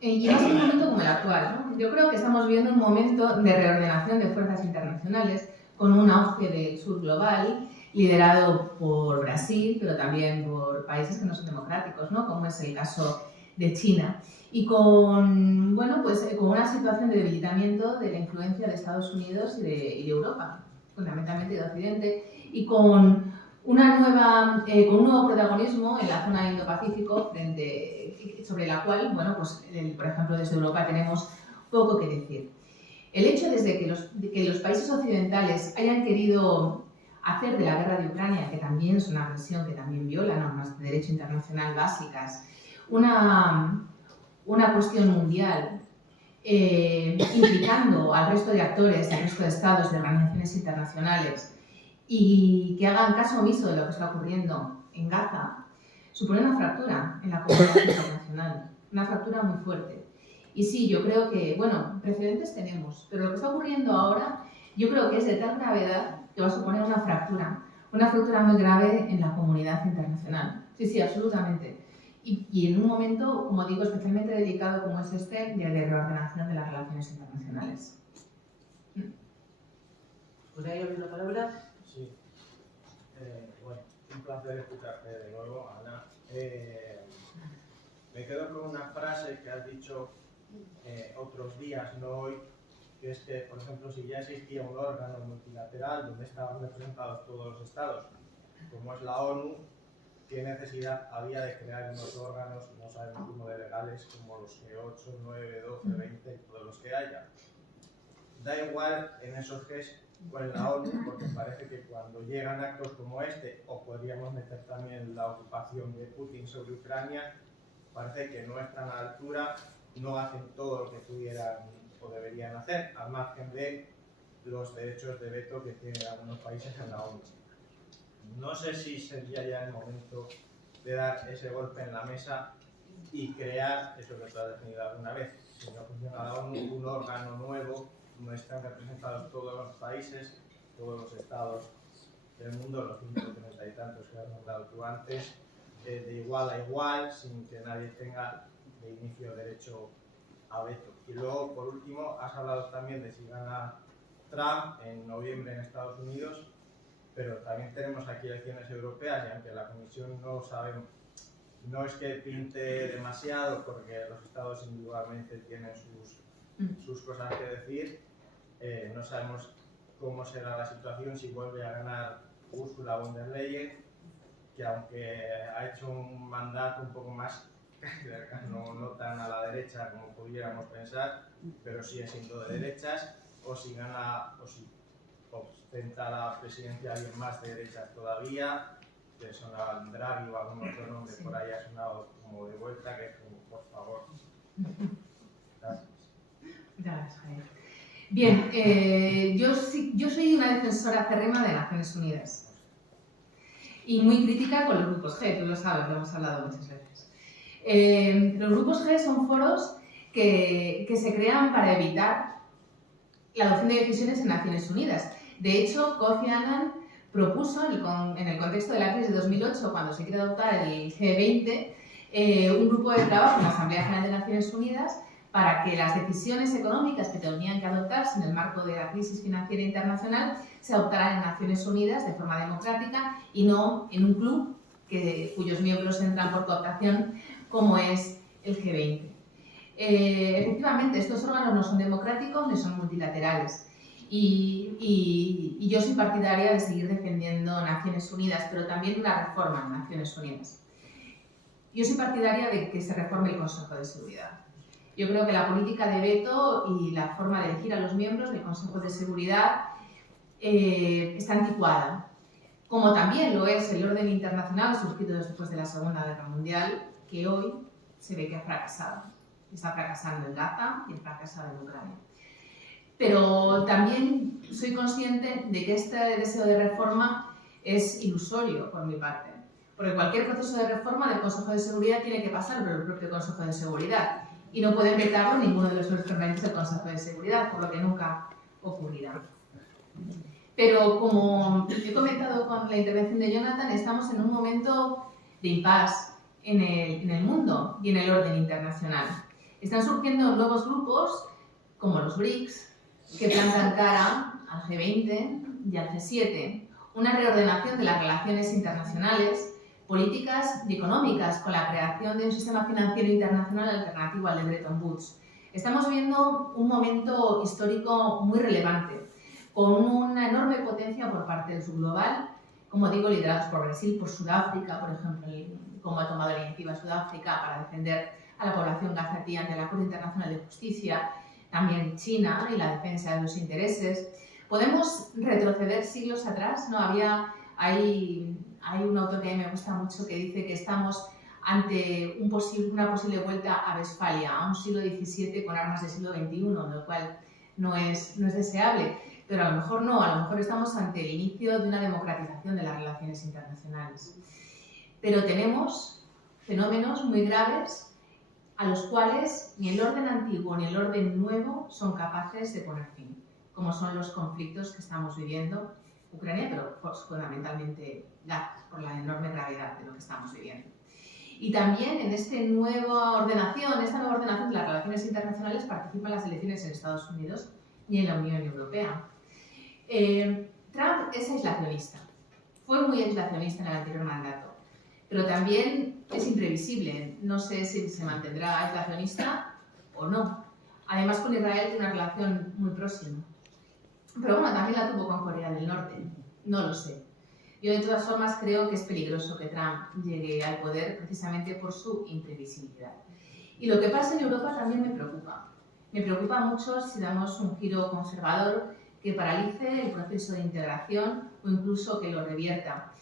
Y más en un momento como el actual, ¿no? Yo creo que estamos viviendo un momento de reordenación de fuerzas internacionales con un auge del sur global liderado por Brasil, pero también por países que no son democráticos, ¿no? Como es el caso de China. Y con una situación de debilitamiento de la influencia de Estados Unidos y de Europa, fundamentalmente de Occidente, y con con un nuevo protagonismo en la zona Indo-Pacífico, sobre la cual, bueno, pues, por ejemplo, desde Europa tenemos poco que decir. El hecho desde que los países occidentales hayan querido hacer de la guerra de Ucrania, que también es una agresión, que también viola normas de derecho internacional básicas, una cuestión mundial, implicando al resto de actores, al resto de estados, de organizaciones internacionales, y que hagan caso omiso de lo que está ocurriendo en Gaza, supone una fractura en la comunidad internacional, una fractura muy fuerte. Y sí, yo creo que, bueno, precedentes tenemos, pero lo que está ocurriendo ahora, yo creo que es de tal gravedad que va a suponer una fractura muy grave en la comunidad internacional. Sí, sí, absolutamente. Y en un momento, como digo, especialmente delicado como es este, de reordenación de las relaciones internacionales. ¿Por ahí había una palabra? Sí. Bueno, un placer escucharte de nuevo, Ana. Me quedo con una frase que has dicho otros días, no hoy, que es que, por ejemplo, si ya existía un órgano multilateral donde estaban representados todos los estados, como es la ONU, ¿qué necesidad había de crear unos órganos, no sabemos cómo de legales, como los G8, 9, 12, 20, todos los que haya? Da igual en esos Gs o en la ONU, porque parece que cuando llegan actos como este, o podríamos meter también la ocupación de Putin sobre Ucrania, parece que no están a la altura, no hacen todo lo que pudieran o deberían hacer, al margen de los derechos de veto que tienen algunos países en la ONU. No sé si sería ya el momento de dar ese golpe en la mesa y crear, eso que tú has definido alguna vez, si no funciona la ONU, un órgano nuevo donde están representados todos los países, todos los estados del mundo, los 130 y tantos que has nombrado tú antes, de igual a igual, sin que nadie tenga de inicio derecho a veto. Y luego, por último, has hablado también de si gana Trump en noviembre en Estados Unidos, pero también tenemos aquí elecciones europeas y aunque la Comisión no sabemos, no es que pinte demasiado porque los estados individualmente tienen sus cosas que decir, no sabemos cómo será la situación si vuelve a ganar Ursula von der Leyen, que aunque ha hecho un mandato un poco más no tan a la derecha como pudiéramos pensar, pero sigue siendo de derechas, o si gana o si ostenta la presidencia alguien más de derechas todavía, que sonaba Draghi o algún otro nombre por ahí ha sonado como de vuelta, que es como, por favor. Gracias. Gracias, Javier. Bien, yo soy una defensora acérrima de Naciones Unidas y muy crítica con los grupos G, tú lo sabes, lo hemos hablado muchas veces. Los grupos G son foros que se crean para evitar la adopción de decisiones en Naciones Unidas. De hecho, Kofi Annan propuso, en el contexto de la crisis de 2008, cuando se quiere adoptar el G20, un grupo de trabajo en la Asamblea General de Naciones Unidas para que las decisiones económicas que tenían que adoptarse en el marco de la crisis financiera internacional se adoptaran en Naciones Unidas de forma democrática y no en un club cuyos miembros entran por cooptación, como es el G20. Efectivamente, estos órganos no son democráticos ni son multilaterales. Y yo soy partidaria de seguir defendiendo Naciones Unidas, pero también una reforma en Naciones Unidas. Yo soy partidaria de que se reforme el Consejo de Seguridad. Yo creo que la política de veto y la forma de elegir a los miembros del Consejo de Seguridad está anticuada, como también lo es el orden internacional suscrito después de la Segunda Guerra Mundial, que hoy se ve que ha fracasado. Está fracasando en Gaza y ha fracasado en Ucrania. Pero también soy consciente de que este deseo de reforma es ilusorio por mi parte, porque cualquier proceso de reforma del Consejo de Seguridad tiene que pasar por el propio Consejo de Seguridad y no puede vetarlo ninguno de los miembros del Consejo de Seguridad, por lo que nunca ocurrirá. Pero como he comentado con la intervención de Jonathan, estamos en un momento de impasse en el mundo y en el orden internacional. Están surgiendo nuevos grupos, como los BRICS, que plantan cara al G20 y al G7, una reordenación de las relaciones internacionales, políticas y económicas, con la creación de un sistema financiero internacional alternativo al de Bretton Woods. Estamos viendo un momento histórico muy relevante, con una enorme potencia por parte del subglobal, como digo, liderados por Brasil, por Sudáfrica, por ejemplo, como ha tomado la iniciativa Sudáfrica para defender a la población gazatí ante la Corte Internacional de Justicia, también China y la defensa de sus intereses. Podemos retroceder siglos atrás, ¿no? Hay un autor que a mí me gusta mucho que dice que estamos ante una posible vuelta a Westfalia, a un siglo XVII con armas del siglo XXI, lo cual no es deseable, pero a lo mejor no, a lo mejor estamos ante el inicio de una democratización de las relaciones internacionales. Pero tenemos fenómenos muy graves a los cuales ni el orden antiguo ni el orden nuevo son capaces de poner fin, como son los conflictos que estamos viviendo, Ucrania, pero pues, fundamentalmente Gaza, por la enorme gravedad de lo que estamos viviendo. Y también en esta nueva ordenación de las relaciones internacionales participan las elecciones en Estados Unidos y en la Unión Europea. Trump es aislacionista, fue muy aislacionista en el anterior mandato, pero también es imprevisible, no sé si se mantendrá aislacionista o no. Además con Israel tiene una relación muy próxima. Pero bueno, también la tuvo con Corea del Norte, no lo sé. Yo de todas formas creo que es peligroso que Trump llegue al poder precisamente por su imprevisibilidad. Y lo que pasa en Europa también me preocupa. Me preocupa mucho si damos un giro conservador que paralice el proceso de integración o incluso que lo revierta.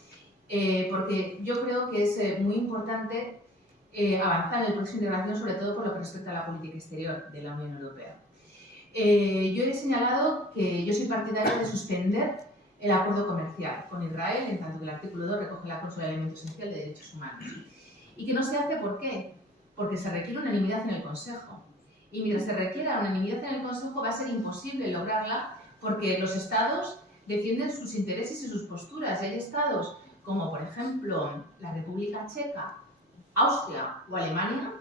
Porque yo creo que es muy importante avanzar en el proceso de integración, sobre todo por lo que respecta a la política exterior de la Unión Europea. Yo he señalado que yo soy partidaria de suspender el acuerdo comercial con Israel, en tanto que el artículo 2 recoge la cláusula de elemento esencial de derechos humanos. Y que no se hace, ¿por qué? Porque se requiere unanimidad en el Consejo. Y mientras se requiera unanimidad en el Consejo va a ser imposible lograrla porque los Estados defienden sus intereses y sus posturas. Y hay Estados como, por ejemplo, la República Checa, Austria o Alemania,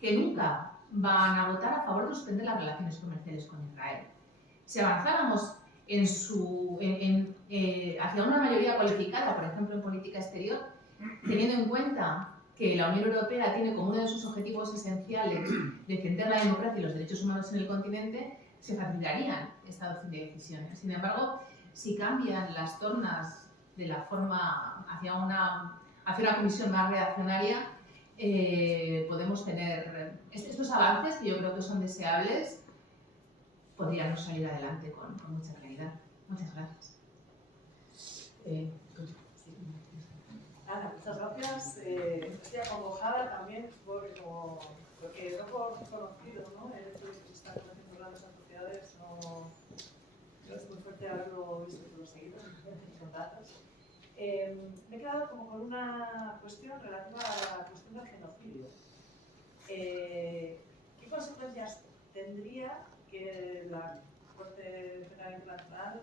que nunca van a votar a favor de suspender las relaciones comerciales con Israel. Si avanzáramos hacia una mayoría cualificada, por ejemplo, en política exterior, teniendo en cuenta que la Unión Europea tiene como uno de sus objetivos esenciales defender la democracia y los derechos humanos en el continente, se facilitarían esta adopción de decisiones. Sin embargo, si cambian las tornas de la forma hacia una comisión más reaccionaria, podemos tener estos avances que yo creo que son deseables, podríamos salir adelante con mucha claridad. Muchas gracias. Ana, muchas gracias. Estoy acongojada también porque no por conocido, ¿no? El hecho de que se están conociendo grandes atrocidades no es muy fuerte haberlo visto todo seguido con datos. Me he quedado como con una cuestión relativa a la cuestión del genocidio. ¿Qué consecuencias tendría que la Corte Penal Internacional,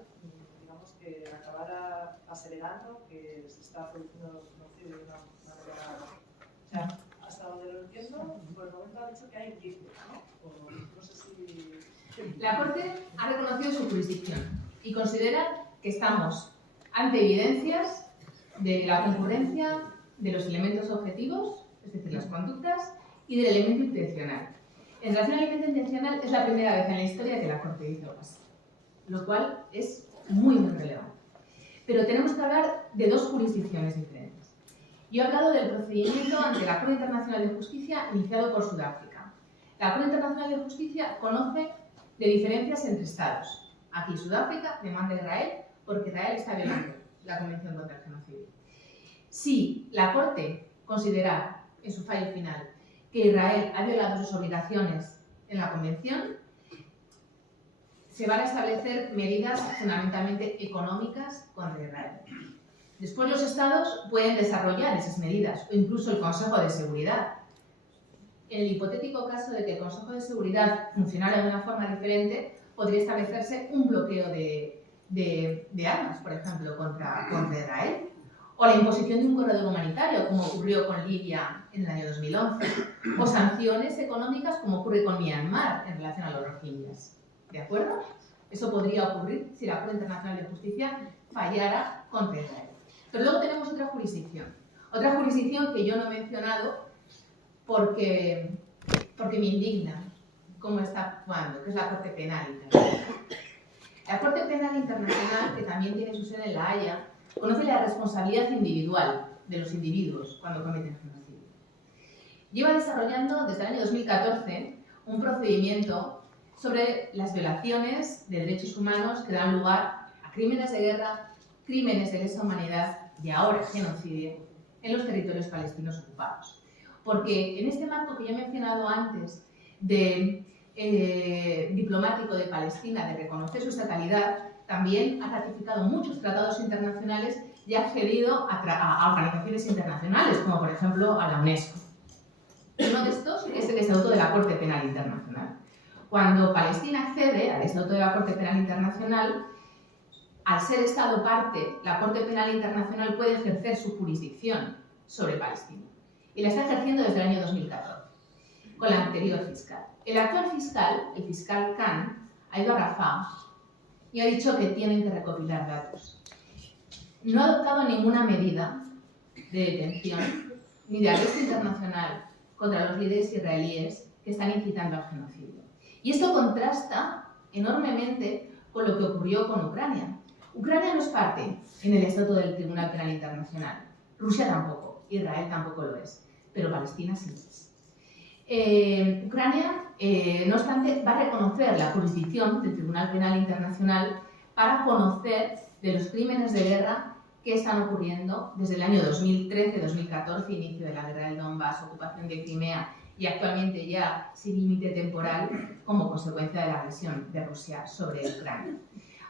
digamos, que acabara acelerando que se está produciendo genocidio de una manera... O sea, hasta donde lo entiendo, por el momento ha dicho que hay indicios, ¿no? No sé si... La Corte ha reconocido su jurisdicción y considera que estamos ante evidencias de la concurrencia de los elementos objetivos, es decir, las conductas, y del elemento intencional. En relación al elemento intencional, es la primera vez en la historia que la Corte dice algo así, lo cual es muy relevante. Pero tenemos que hablar de dos jurisdicciones diferentes. Yo he hablado del procedimiento ante la Corte Internacional de Justicia iniciado por Sudáfrica. La Corte Internacional de Justicia conoce de diferencias entre Estados. Aquí Sudáfrica demanda a Israel porque Israel está violando la Convención contra el Genocidio. Si la Corte considera en su fallo final que Israel ha violado sus obligaciones en la Convención, se van a establecer medidas fundamentalmente económicas contra Israel. Después los Estados pueden desarrollar esas medidas, o incluso el Consejo de Seguridad. En el hipotético caso de que el Consejo de Seguridad funcionara de una forma diferente, podría establecerse un bloqueo de armas, por ejemplo, contra Israel, o la imposición de un corredor humanitario, como ocurrió con Libia en el año 2011, o sanciones económicas, como ocurre con Myanmar en relación a los rohingyas. ¿De acuerdo? Eso podría ocurrir si la Corte Internacional de Justicia fallara contra Israel. Pero luego tenemos otra jurisdicción que yo no he mencionado porque me indigna cómo está actuando, que es la Corte Penal Internacional. La Corte Penal Internacional, que también tiene su sede en La Haya, conoce la responsabilidad individual de los individuos cuando cometen genocidio. Lleva desarrollando desde el año 2014 un procedimiento sobre las violaciones de derechos humanos que dan lugar a crímenes de guerra, crímenes de lesa humanidad y ahora genocidio en los territorios palestinos ocupados. Porque en este marco que ya he mencionado antes de diplomático de Palestina de reconocer su estatalidad, también ha ratificado muchos tratados internacionales y ha accedido a organizaciones internacionales, como por ejemplo a la UNESCO. Uno de estos es el Estatuto de la Corte Penal Internacional. Cuando Palestina accede al Estatuto de la Corte Penal Internacional, al ser Estado parte, la Corte Penal Internacional puede ejercer su jurisdicción sobre Palestina. Y la está ejerciendo desde el año 2014, con la anterior fiscal. El actual fiscal, el fiscal Khan, ha ido a Rafah y ha dicho que tienen que recopilar datos. No ha adoptado ninguna medida de detención ni de arresto internacional contra los líderes israelíes que están incitando al genocidio. Y esto contrasta enormemente con lo que ocurrió con Ucrania. Ucrania no es parte en el Estatuto del Tribunal Penal Internacional. Rusia tampoco, Israel tampoco lo es, pero Palestina sí es. Ucrania, no obstante, va a reconocer la jurisdicción del Tribunal Penal Internacional para conocer de los crímenes de guerra que están ocurriendo desde el año 2013-2014, inicio de la guerra del Donbass, ocupación de Crimea y actualmente ya sin límite temporal como consecuencia de la agresión de Rusia sobre Ucrania.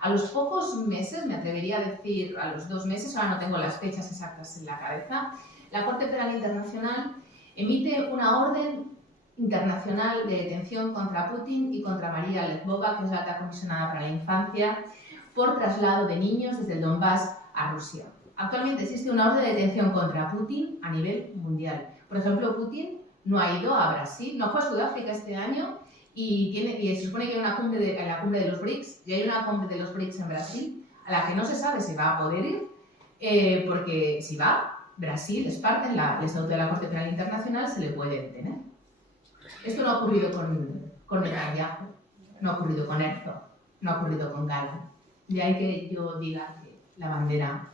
A los pocos meses, me atrevería a decir a los 2 meses, ahora no tengo las fechas exactas en la cabeza, la Corte Penal Internacional emite una orden internacional de detención contra Putin y contra María Lezbova, que es la alta comisionada para la infancia, por traslado de niños desde el Donbass a Rusia. Actualmente existe una orden de detención contra Putin a nivel mundial. Por ejemplo, Putin no ha ido a Brasil, no fue a Sudáfrica este año y se supone que hay una cumbre en la cumbre de los BRICS, y hay una cumbre de los BRICS en Brasil a la que no se sabe si va a poder ir, porque si va, Brasil es parte del Estatuto de la Corte Penal Internacional, se le puede detener. Esto no ha ocurrido con Netanyahu, no ha ocurrido con Herzog, no ha ocurrido con Galán. De ahí que yo diga que la bandera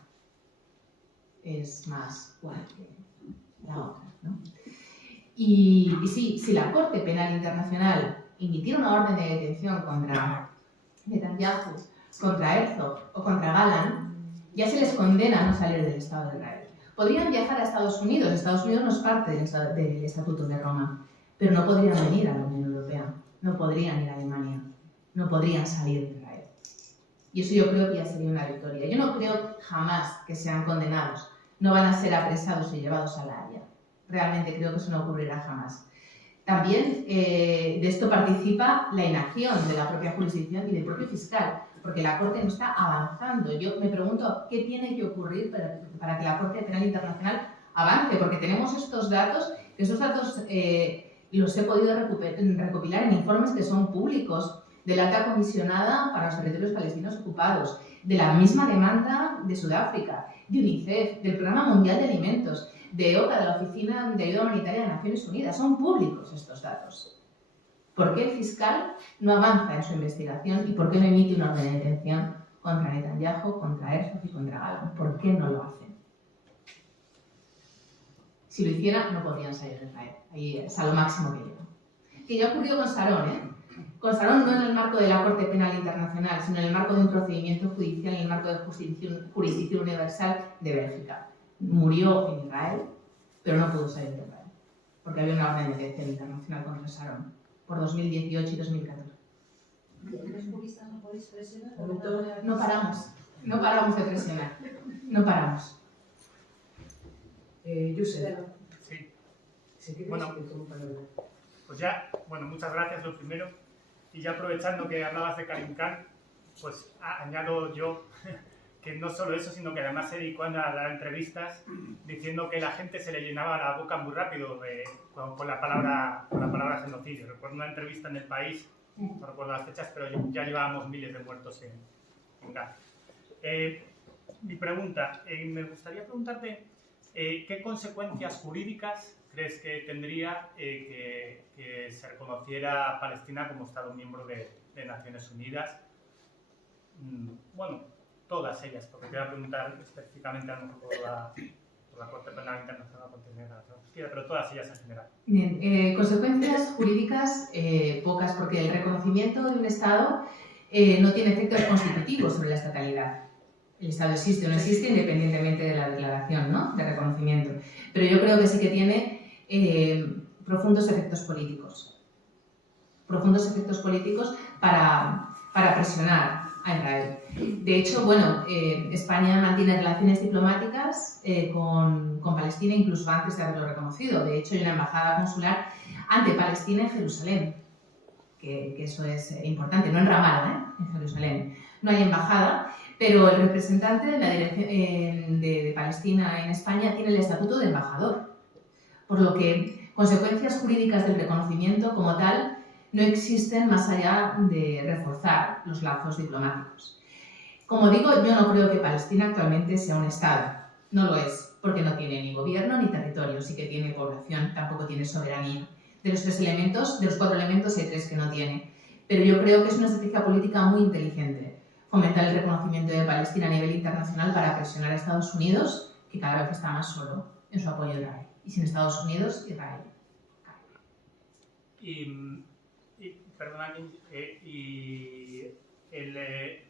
es más fuerte que la otra, ¿no? Y sí, si la Corte Penal Internacional emitiera una orden de detención contra Netanyahu, contra Herzog o contra Galán, ya se les condena a no salir del Estado de Israel. Podrían viajar a Estados Unidos. Estados Unidos no es parte del Estatuto de Roma, pero no podrían venir a la Unión Europea, no podrían ir a Alemania, no podrían salir de Israel. Y eso yo creo que ya sería una victoria. Yo no creo jamás que sean condenados, no van a ser apresados y llevados a La Haya. Realmente creo que eso no ocurrirá jamás. También de esto participa la inacción de la propia jurisdicción y del propio fiscal, porque la Corte no está avanzando. Yo me pregunto qué tiene que ocurrir para que la Corte Penal Internacional avance, porque tenemos estos datos, que estos datos los he podido recopilar en informes que son públicos, de la alta comisionada para los territorios palestinos ocupados, de la misma demanda de Sudáfrica, de UNICEF, del Programa Mundial de Alimentos, de OCA, de la Oficina de Ayuda Humanitaria de Naciones Unidas. Son públicos estos datos. ¿Por qué el fiscal no avanza en su investigación y por qué no emite una orden de detención contra Netanyahu, contra Herzog y contra Galán? ¿Por qué no lo hacen? Si lo hiciera, no podrían salir de Israel. Ahí es a lo máximo que llegan. Que ya ha ocurrido con Sharon, ¿eh? Con Sharon no en el marco de la Corte Penal Internacional, sino en el marco de un procedimiento judicial, en el marco de jurisdicción universal de Bélgica. Murió en Israel, pero no pudo salir de Israel, porque había una orden de detención internacional contra Sharon por 2018 y 2014. ¿Los juristas no podéis presionar? No paramos de presionar, no paramos. Josep, Sí, si quieres, Bueno. te tomo palabra. pues ya, bueno, muchas gracias lo primero. Y ya aprovechando que hablabas de Karim Khan, pues añado yo que no solo eso, sino que además se dedicó a dar entrevistas diciendo que la gente se le llenaba la boca muy rápido con la palabra genocidio. Recuerdo una entrevista en El País, no recuerdo las fechas, pero ya llevábamos miles de muertos en Gaza. Mi pregunta, me gustaría preguntarte ¿qué consecuencias jurídicas crees que tendría que se reconociera a Palestina como Estado miembro de Naciones Unidas? Bueno, todas ellas, porque te voy a preguntar específicamente a lo mejor por la Corte Penal Internacional contra la Justicia, pero todas ellas en general. Bien, consecuencias jurídicas pocas, porque el reconocimiento de un Estado no tiene efectos constitutivos sobre la estatalidad. El Estado existe o no existe independientemente de la declaración, ¿no?, de reconocimiento. Pero yo creo que sí que tiene profundos efectos políticos. Profundos efectos políticos para presionar a Israel. De hecho, bueno, España mantiene relaciones diplomáticas con Palestina incluso antes de haberlo reconocido. De hecho, hay una embajada consular ante Palestina en Jerusalén, que eso es importante, no en Ramallah, en Jerusalén. No hay embajada, pero el representante de la dirección de Palestina en España tiene el estatuto de embajador, por lo que consecuencias jurídicas del reconocimiento como tal no existen más allá de reforzar los lazos diplomáticos. Como digo, yo no creo que Palestina actualmente sea un Estado. No lo es, porque no tiene ni gobierno ni territorio, sí que tiene población, tampoco tiene soberanía. De los 4 elementos hay 3 que no tiene. Pero yo creo que es una estrategia política muy inteligente fomentar el reconocimiento de Palestina a nivel internacional para presionar a Estados Unidos, que cada vez está más solo en su apoyo a Israel. Y sin Estados Unidos, Israel cae.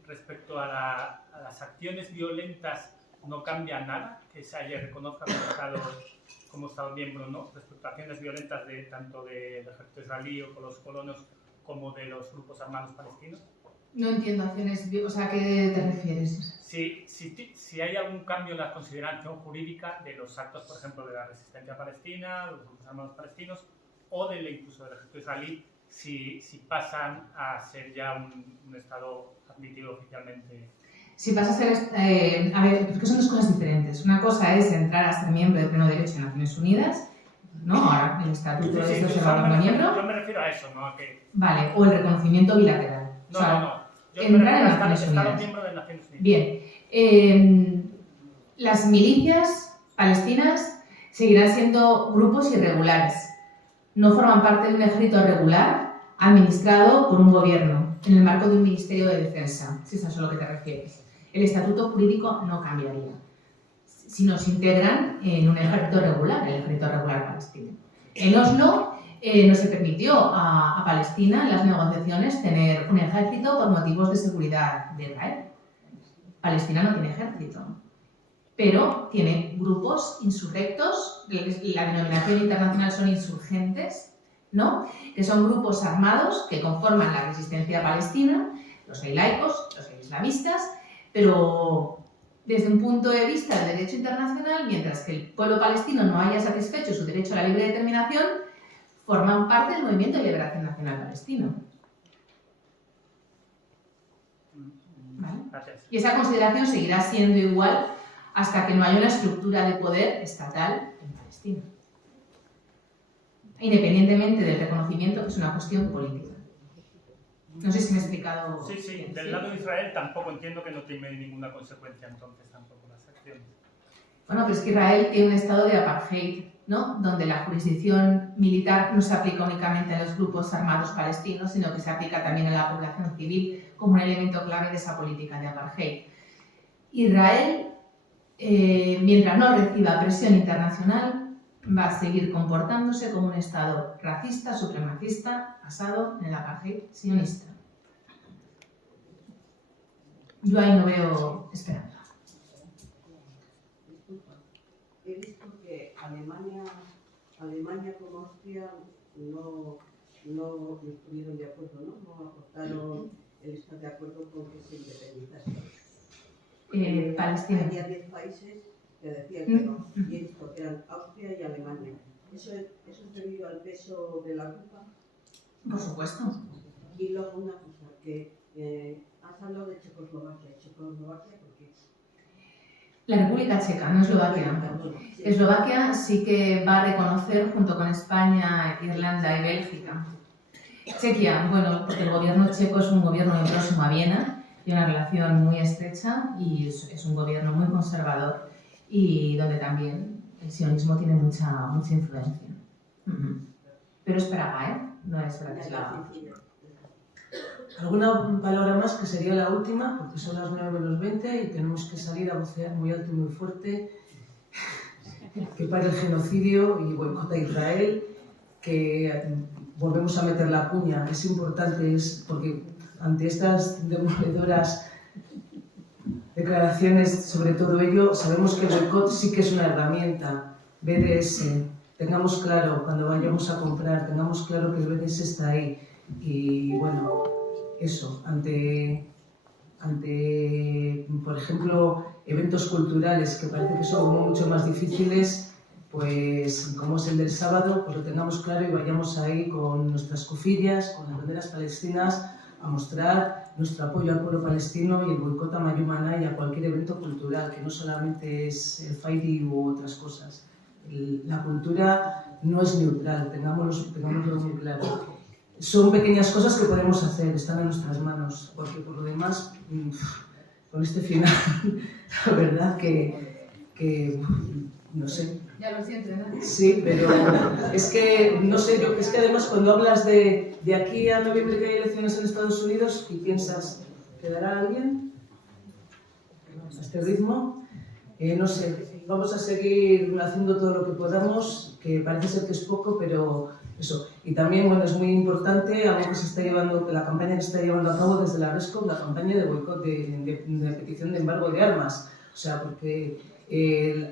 Respecto a las acciones violentas, ¿no cambia nada que se reconozca como Estado miembro, ¿no?, respecto a acciones violentas tanto del ejército israelí o con los colonos como de los grupos armados palestinos? No entiendo acciones, o sea, ¿a qué te refieres? Si hay algún cambio en la consideración jurídica de los actos, por ejemplo, de la resistencia palestina, los grupos armados palestinos, o incluso del ejército israelí, si pasan a ser ya un Estado admitido oficialmente. Si pasa a ser... a ver, porque son 2 cosas diferentes. Una cosa es entrar a ser miembro de pleno derecho de Naciones Unidas, ¿no? Ahora el estatuto de esto se va como miembro. Yo me refiero a eso, ¿no? A que... Vale, o el reconocimiento bilateral. No, o sea, no. Yo entrar en me refiero a Naciones Estado Unidas. miembro de Naciones Unidas. Bien. Las milicias palestinas seguirán siendo grupos irregulares. No forman parte de un ejército regular administrado por un gobierno en el marco de un ministerio de defensa, si es a eso a lo que te refieres. El estatuto jurídico no cambiaría si nos integran en un ejército regular, el ejército regular palestino. En Oslo no se permitió a Palestina en las negociaciones tener un ejército por motivos de seguridad de Israel. Palestina no tiene ejército, pero tiene grupos insurrectos, la denominación internacional son insurgentes, ¿no?, que son grupos armados que conforman la resistencia palestina, los hay laicos, los hay islamistas, pero desde un punto de vista del derecho internacional, mientras que el pueblo palestino no haya satisfecho su derecho a la libre determinación, forman parte del movimiento de liberación nacional palestino. ¿Vale? Y esa consideración seguirá siendo igual hasta que no haya una estructura de poder estatal en Palestina, independientemente del reconocimiento, que es una cuestión política. No sé si me he explicado. Sí, del lado de Israel tampoco entiendo que no tiene ninguna consecuencia entonces tampoco las acciones. Bueno, pero es que Israel tiene un estado de apartheid, ¿no?, donde la jurisdicción militar no se aplica únicamente a los grupos armados palestinos, sino que se aplica también a la población civil como un elemento clave de esa política de apartheid. Israel, mientras no reciba presión internacional, va a seguir comportándose como un Estado racista, supremacista, basado en el apartheid sionista. Yo ahí no veo esperanza. He visto que Alemania como Austria no estuvieron de acuerdo, ¿no? No aportaron el estar de acuerdo con que se independizase. Palestina. Había 10 países que decían que no, y he visto que eran Austria y Alemania. ¿Eso es debido al peso de la Europa? Por supuesto. Y luego una cosa, que has hablado de Checoslovaquia. ¿Checoslovaquia por qué? La República Checa, no Eslovaquia. Eslovaquia sí que va a reconocer, junto con España, Irlanda y Bélgica. Chequia, bueno, porque el gobierno checo es un gobierno muy próximo a Viena, tiene una relación muy estrecha y es un gobierno muy conservador y donde también el sionismo tiene mucha influencia. Pero es Praga, ¿eh? No es Bratislava. Alguna palabra más, que sería la última, porque son las 9 menos 20 y tenemos que salir a vocear muy alto y muy fuerte que pare el genocidio y boicota a Israel, que volvemos a meter la cuña. Es importante, porque ante estas demoledoras declaraciones sobre todo ello, sabemos que el boicot sí que es una herramienta. BDS, tengamos claro cuando vayamos a comprar, tengamos claro que el BDS está ahí. Y bueno, eso, ante por ejemplo, eventos culturales que parece que son como mucho más difíciles, pues como es el del sábado, pues lo tengamos claro y vayamos ahí con nuestras cofillas, con las banderas palestinas, a mostrar nuestro apoyo al pueblo palestino y el boicot a Mayumana y a cualquier evento cultural, que no solamente es el Fairi u otras cosas. La cultura no es neutral, tengámoslo muy claro. Son pequeñas cosas que podemos hacer, están en nuestras manos, porque por lo demás, con este final, la verdad que no sé. Ya lo siento, ¿no? Sí, pero es que, no sé, es que además cuando hablas de aquí a noviembre que hay elecciones en Estados Unidos y piensas, ¿quedará alguien a este ritmo? No sé, vamos a seguir haciendo todo lo que podamos, que parece ser que es poco, pero eso. Y también, bueno, es muy importante algo que se está llevando, la campaña que se está llevando a cabo desde la RESCO, la campaña de boicot, de petición de embargo de armas. O sea, porque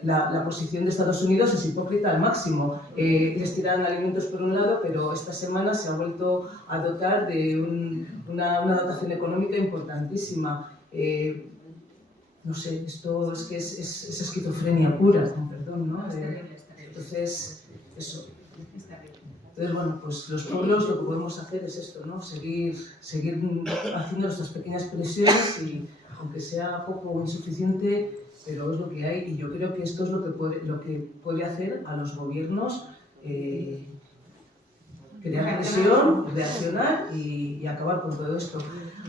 la posición de Estados Unidos es hipócrita al máximo. Les tiran alimentos por un lado, pero esta semana se ha vuelto a dotar de una dotación económica importantísima. No sé, esto es que es esquizofrenia pura, con perdón, ¿no? Entonces, eso. Entonces, bueno, pues los pueblos lo que podemos hacer es esto, ¿no? Seguir haciendo nuestras pequeñas presiones y, aunque sea poco o insuficiente, pero es lo que hay, y yo creo que esto es lo que puede hacer a los gobiernos crear presión, reaccionar y acabar con todo esto.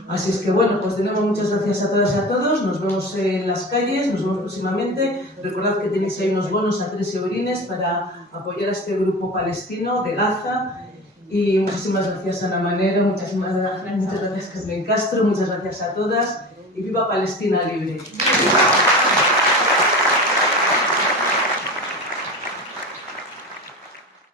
Así es que bueno, pues tenemos muchas gracias a todas y a todos, nos vemos en las calles, nos vemos próximamente. Recordad que tenéis ahí unos bonos a 3 eurines para apoyar a este grupo palestino de Gaza. Y muchísimas gracias Ana Manero, muchas gracias Carmen Castro, muchas gracias a todas y viva Palestina libre.